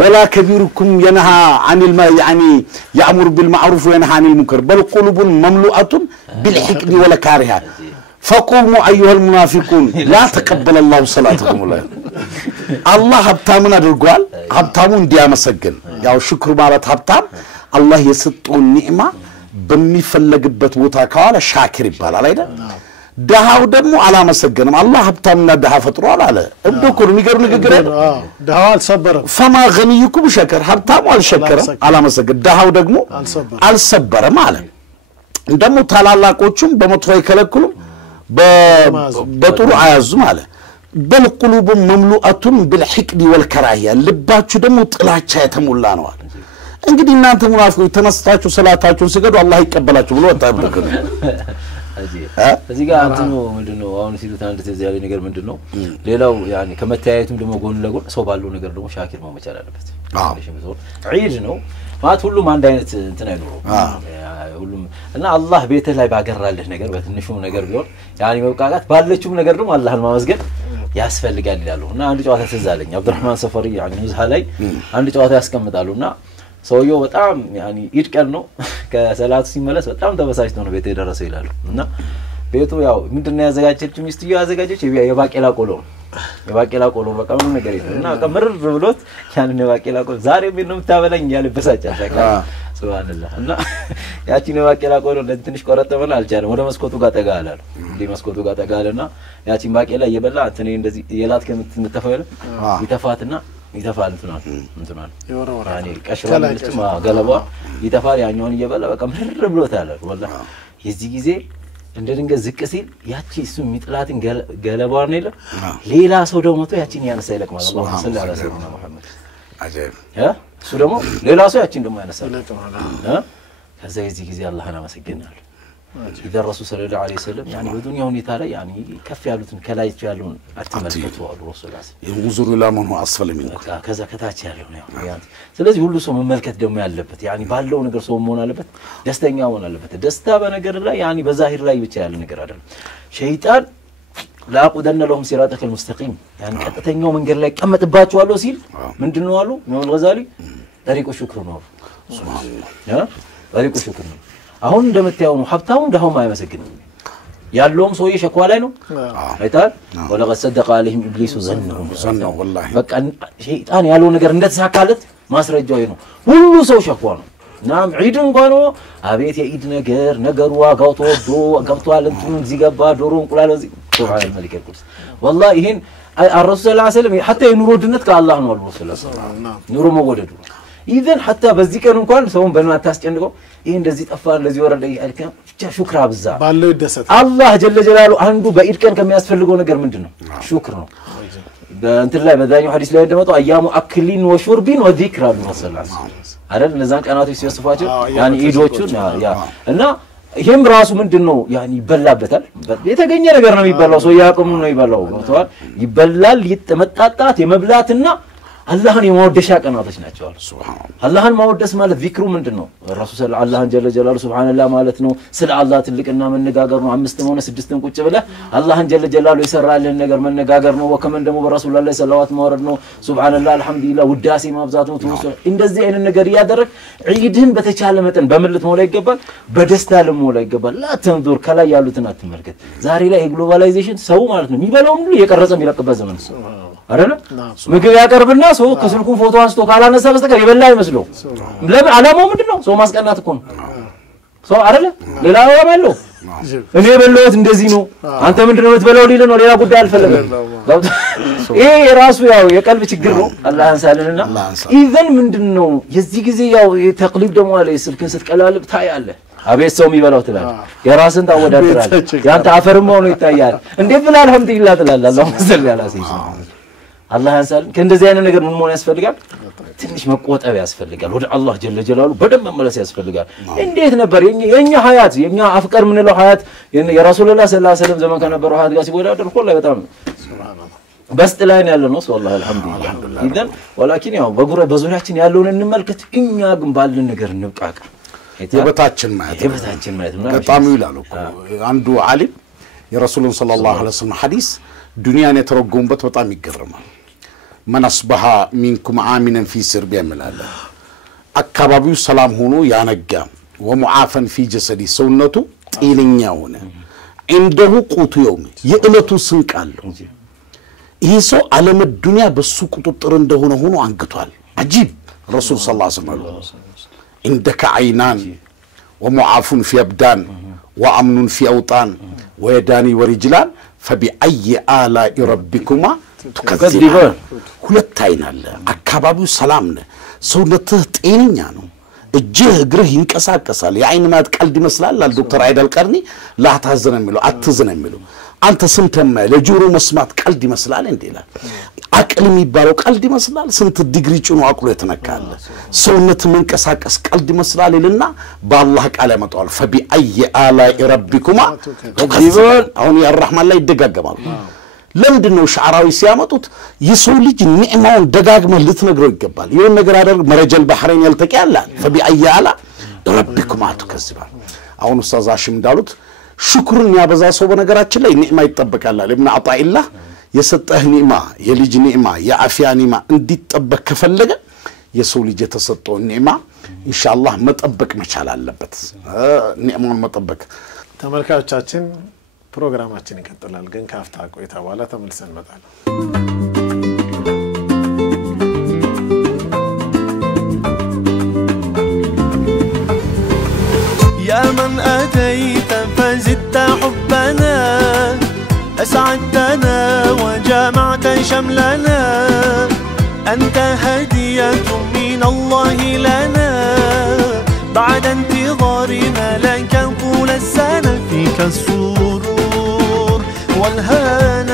ولا كبيركم ينهى عن يعني يأمر بالمعروف وينهى عن المنكر بل قلوب مملوءة بالحقد والكراهية فقوموا أيها المنافقون لا تقبل الله صلاتكم الله هبتامنا درقوال هبتامون ديام سجن يا شكر مالت هبتام الله يسطون نعمة بمفلقبت وتاكالا شاكر يبال علينا دهاو دمو على مسجنم الله هبتامنا دها فطروا على ابدوكم نيجر نيجر دهاو الصبر فما غنيكم شكر هبتامو على شكر على مسجن دهاو دمو على الصبر ماله دمو ታላላቆቹም በመጥፎ ይከለክሉም በጥሩ አያዙ ማለት بل قلوب مملوءة بالحقد والكراهية ልባችሁ ደግሞ ጥላቻ የተሞላ ነው አለ እንግዲህ እናንተ ሙናፊቆች ተነስታችሁ ሰላታችሁን ስገዱ አላህ ይቀበላችሁ ብሎ ወጣበት እዚህ ጋር አንተኑ ምንድነው አሁን ሲሉት አንተ እዚህ ያለ ነገር ምንድነው ሌላው ያኒ ከመታየቱም ደግሞ ጎን ለጎን ሰው ባለው ነገር ደግሞ ሻኪር መሆን መቻል አለበት ዒድ ነው ማለት ሁሉም አንድ አይነት እንትን አይኖርም ሁሉም እና አላህ ቤትህ ላይ ባገራልህ ነገር በትንሹም ነገር ቢሆን ያኒ መብቃቃት ባለችውም ነገር ደግሞ አላህን ማመስገን ያስፈልጋል ይላሉ እና አንድ ጨዋታ ተዛለኝ አብዱራህማን ሰፈሪ ያኒ ኑዝሃ ላይ አንድ ጨዋታ ያስቀምጣሉና ሰውየው በጣም ያኒ ዒድ ቀን ነው ከሰላቱ ሲመለስ በጣም ተበሳጭቶ ነው ቤት የደረሰው ይላሉ እና ቤቱ ያው ምንድነው ያዘጋጀችው ሚስትየው ያዘጋጀች የባቄላ ቆሎ በቃ ምን ነገር ይላል እና ቀምር ብሎት ያን የባቄላ ቆሎ ዛሬ ምን ነው የምታበላኝ ያለ በሳጫ ሱብሃንአላህ እና ያቺን የባቄላ ቆሎ ለትንሽ ቆረጠመና አልቻለም ወደ መስኮቱ ጋር ጠጋላል እንዴ መስኮቱ ጋር ጠጋለና ያቺን ባቄላ እየበላ አንተ ነኝ እንደዚህ የላት ከምትተፈለ ይተፋትና ይተፋል እንትናል ያኔ ቀሽራለችም ገለባ ይተፋል ያኛውን እየበላ በቃ ምር ብሎታል ወላሂ የዚህ ጊዜ እንደ ድንገት ዝቅ ሲል ያቺ እሱ ሚጥላትን ገለባው ነው ይላል ሌላ ሰው ደግሞ ያቺን ያነሳ ይለቅ ማለት ነው ሰለላሁ ዐለይሂ ወሰለም መሐመድ አጀብ እሱ ደግሞ ሌላ ሰው ያቺን ደግሞ ያነሳ ከዛ የዚህ ጊዜ አላህን አመሰግናለሁ إذا الرسول صلى الله عليه وسلم يعني بدنيا ونيتالا يعني كف ያሉትን ከላይቸው ያሉን አትመልከቱ አሉ ረሱል ينظر الى من هو اسفل منكم ከዛ ከታች ያለው ነው ያንተ ስለዚህ ሁሉ ሰው መመልከት ደግሞ ያለበት يعني ባለው ነገር ሰው መሆን አለበት ደስተኛ መሆን አለበት ደስታ በነገር ላይ يعني በዛሂር ላይ ብቻ ያለ ነገር አይደለም ሸይጣን ላቁደነ لهم صراطك المستقيم يعني ቀጥተኛው መንገድ ላይ ቀመጥባቸዋለሁ ሲል ምንድነው አሉ ነው الغزالي طريق الشكر ነው ሱብሃንአላህ طريق الشكر ነው አሁን እንደምታየው ነው ሀብታሙ ደሃው ማይመሰግንም ያለውም ሰውዬ ሸኳ ላይ ነው አይታል ወለቀ ሰደቀ عليهم ابليس ظنوا والله በቃ ሸይጣን ያለው ነገር እንደተሳካለት ማስረጃው ነው ሁሉ ሰው ሸኳ ነው ናም ዒድ እንኳን አቤት የዒድ ነገሩ ዋጋው ተወዶ ገብቷል እንትን እዚህ ገባ ዶሮ እንቁላል እዚህ ሱብሃን الملك القدس والله ይሄን الرسول صلى الله عليه وسلم حتى የኑሮ ድነት ከአላህ ነው አሉ ሰለላሁ ዐለይሂ ወሰለም ኑሮ መወደዱ ኢቭን حتى በዚህ ቀን እንኳን ሰውን በእናት ታስጨንቀው ይሄ እንደዚህ ጠፋ እንደዚህ ወረደ ይልከ ብቻ ሹክር አብዛ ባለው ይደሰት አላህ ጀለ ጀላሉ አንዱ በኢድ ቀን ከሚያስፈልገው ነገር ምንድነው ሹክር ነው በእንትን ላይ በዛኛው ሐዲስ ላይ እንደመጣው አያሙ አክሊን ወሹርቢን ወዚክር አሉ ሰለላሁ አይደል እነዛን ቀናቶች ሲወስፋቸው ያኒ ኢዶቹን ያ እና ይሄም ራሱ ምንድነው ያኒ ይበላበታል የተገኘ ነገር ነው የሚበላው ሰው ያቆም ነው ይበላው ነው ይበላል ይተመጣጣት የመብላትና አላህን የማወደሻ ቀናቶች ናቸው ሱብሃንአላህ አላህን ማወደስ ማለት ዚክሩ ምንድነው ረሱል ሰለላሁ ዐለይሂ ወሰለም ጀለ ጀላሉ ሱብሃንአላህ ማለት ነው ስለ አላህ ትልቅና መነጋገር ነው አምስትም ሆነ ስድስትም ቁጭ ብለህ አላህን ጀለ ጀላሉ የሰራልን ነገር መነጋገር ነው ወከመን ደግሞ በረሱል ላይ ሰለዋት ማውረድ ነው ሱብሃንአላህ አልহামዱሊላህ ውዳሴ ማብዛት ነው እንደዚህ አይነት ነገር ያደረክ ዒድን በተቻለ መጠን በመልት ሞላ ይገባል በደስታ ለሞላ ይገባል ላተንዙር ከላይ ያሉትን አትመልከት ዛሬ ላይ ግሎባላይዜሽን ሰው ማለት ነው የሚበላው ሁሉ የቀረጸ የሚለቅበት ዘመን አይደለ ምግብ ያቀርብና ሰው ከስልኩ ፎቶ አንስቶ ካላነሳ በስተቀር የበላ አይመስለው ለምን ዓላማው ምንድነው ሰው ማስቀናት እኮ ነው ሰው አይደለ ሌላ ያለው እኔ በለውት እንደዚህ ነው አንተ ምንድነው የምትበላው ሊል ነው ሌላ ጉዳይ አልፈለገም ይሄ የራሱ ያው የቀልብ ችግር ነው አላህ አንሳለንና ኢቭን ምንድነው የዚህ ጊዜ ያው ተቅሊብ ደግሞ አለ ስልክን ስትቀላልብ ታያለ አቤት ሰው የሚበላው ትላል የራስን ታወዳድራል ያንተ አፈርም ሆኖ ይታያል እንዴት ብላ አልহামዱሊላህ ትላለህ አላህ መሰል ያላሰይ አላህ ያንሳል ከእንደዚህ አይነት ነገር ምን መሆን ያስፈልጋል ትንሽ መቆጠብ ያስፈልጋል ወደ አላህ ጀለ ጀላሉ በደም መመለስ ያስፈልጋል እንዴት ነበር የኛ ሀያት የኛ አፍቀር ምን ነው ሀያት የረሱላህ ሰለላሁ ዐለይሂ ወሰለም ዘመን ከነበረው ሀያት ጋር ሲወዳደር ሁሉ በጣም ሱብሃንአላህ በስጥ ላይ ነው ያለው ነው ሱብሃንአላህ አልহামዱሊላህ ኢዘን ወላኪን ያው በዙሪያችን ያለውን እንመልከት እኛ ግን ባልን ነገር እንብቃቃ የበታችን ማለት ነው በጣም ይላሉ አንዱ ዓሊም የረሱሉን ሰለላሁ ዐለይሂ ወሰለም ሐዲስ ዱንያን የተረጎሙበት በጣም ይገርማል من أصبح منكم آمنا في سربيا ملاله أكبابيو سلام هونو يانجا ومعافا في جسدي سنته إلينياونه عنده قوت يومي يألتو سنكالو إيسو علم الدنيا بسوق تطرنده هونو عنقطوال عجيب رسول صلى الله عليه وسلم عندك عينان ومعاف في أبدان وأمن في أوطان ويداني ورجلان فبأي آلاء ربكما تكذبان ሁለት አይን አለ አካባቢው ሰላም ነው ሰውነትህ ጤነኛ ነው እጅህ እግርህ ይንቀሳቀሳል የአይን ማት ቀልድ ይመስላል ዶክተር አይደል ቀርኒ ላታዘነ የሚለው አትዘነ የሚለው አንተ ስንተማ ለጆሮ መስማት ቀልድ ይመስላል እንዴ ይላል አቅል የሚባለው ቀልድ ይመስላል ስንት ዲግሪ ጭኖ አቅሎ የተነካለ ሰውነት መንቀሳቀስ ቀልድ ይመስላል ይልና በአላህ ቃል ያመጣዋል فبأي آلاء ربكما تكذبان አሁን የአርህማን ላይ ይደጋገማል ለምንድነው ሻዕራዊ ሲያመጡት የሰው ልጅ ኒዕማውን ደጋግመ ልትነግረው ይገባል ይሄን ነገር አደረግ መረጀል ባህረን ያልተቀያላ فبأي آلاء ربكما تكذبان አሁን ኡስታዝ አሽም እንዳሉት ሽክሩን ያበዛ ሰው በነገራችን ላይ ኒዕማ ይጠበቃል ለምን አጣኢላህ የሰጠህ ኒዕማ የልጅ ኒዕማ የአፊያ ኒዕማ እንዲጠበቅ ከፈለገ የሰው ልጅ የተሰጠው ኒዕማ ኢንሻአላህ መጠበቅ መቻል አለበት ኒዕማውን መጠበቅ ተመልካቾቻችን ፕሮግራማችን ይቀጥላል ግን ካፍታ ቆይታ በኋላ ተመልሰን እንመጣለን يا من أتيت فزدت حبنا أسعدتنا وجمعت شملنا أنت هدية من الله لنا بعد انتظارنا لك طول السنة فيك السرور والهنا